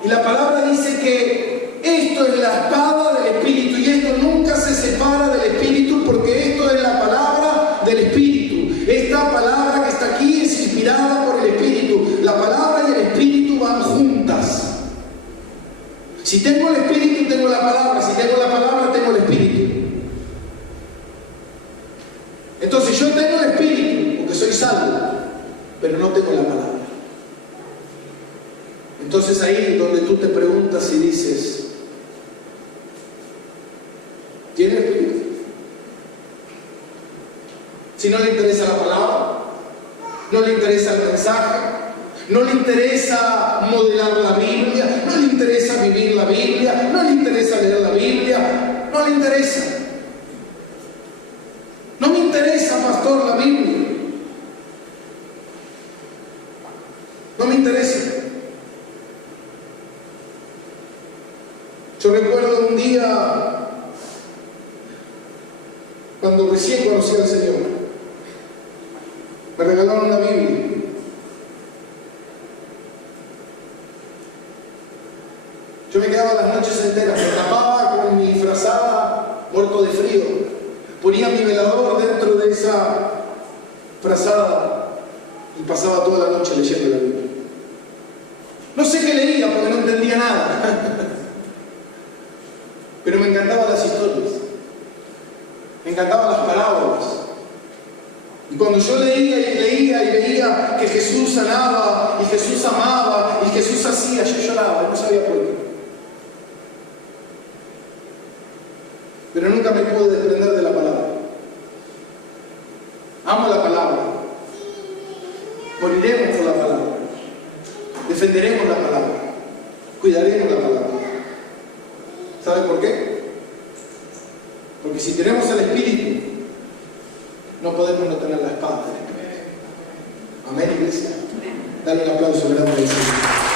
Y la palabra dice que esto es la espada del Espíritu, y esto nunca se separa del Espíritu, porque esto es la palabra del Espíritu. Esta palabra que está aquí es inspirada por el Espíritu. La palabra y el Espíritu van juntas. Si tengo el Espíritu, tengo la palabra. Si tengo la palabra, tengo el Espíritu. Entonces yo tengo el Espíritu, porque soy salvo, pero no tengo la palabra. Entonces ahí es donde tú te preguntas y dices, ¿tiene Espíritu? Si no le interesa la palabra, no le interesa el mensaje, no le interesa modelar la Biblia, no le interesa vivir la Biblia, no le interesa leer la Biblia, no le interesa. No me interesa, pastor, la Biblia. No me interesa. Yo recuerdo un día cuando recién conocí al Señor, me regalaron una Biblia. Yo me quedaba las noches enteras, me tapaba con mi frazada, muerto de frío, ponía mi velador dentro de esa frazada y pasaba toda la noche leyendo la Biblia. No sé qué leía porque no entendía nada. Pero me encantaban las historias, me encantaban las parábolas. Y cuando yo leía y leía y veía que Jesús sanaba, y Jesús amaba, y Jesús hacía, yo lloraba, no sabía por qué. Pero nunca me pude desprender de la palabra. Amo la palabra. Moriremos por la palabra. Defenderemos la palabra. Cuidaremos la palabra. ¿Sabe por qué? Porque si tenemos el Espíritu, no podemos no tener la espada del Espíritu. Amén, iglesia. Dale un aplauso grande al Señor.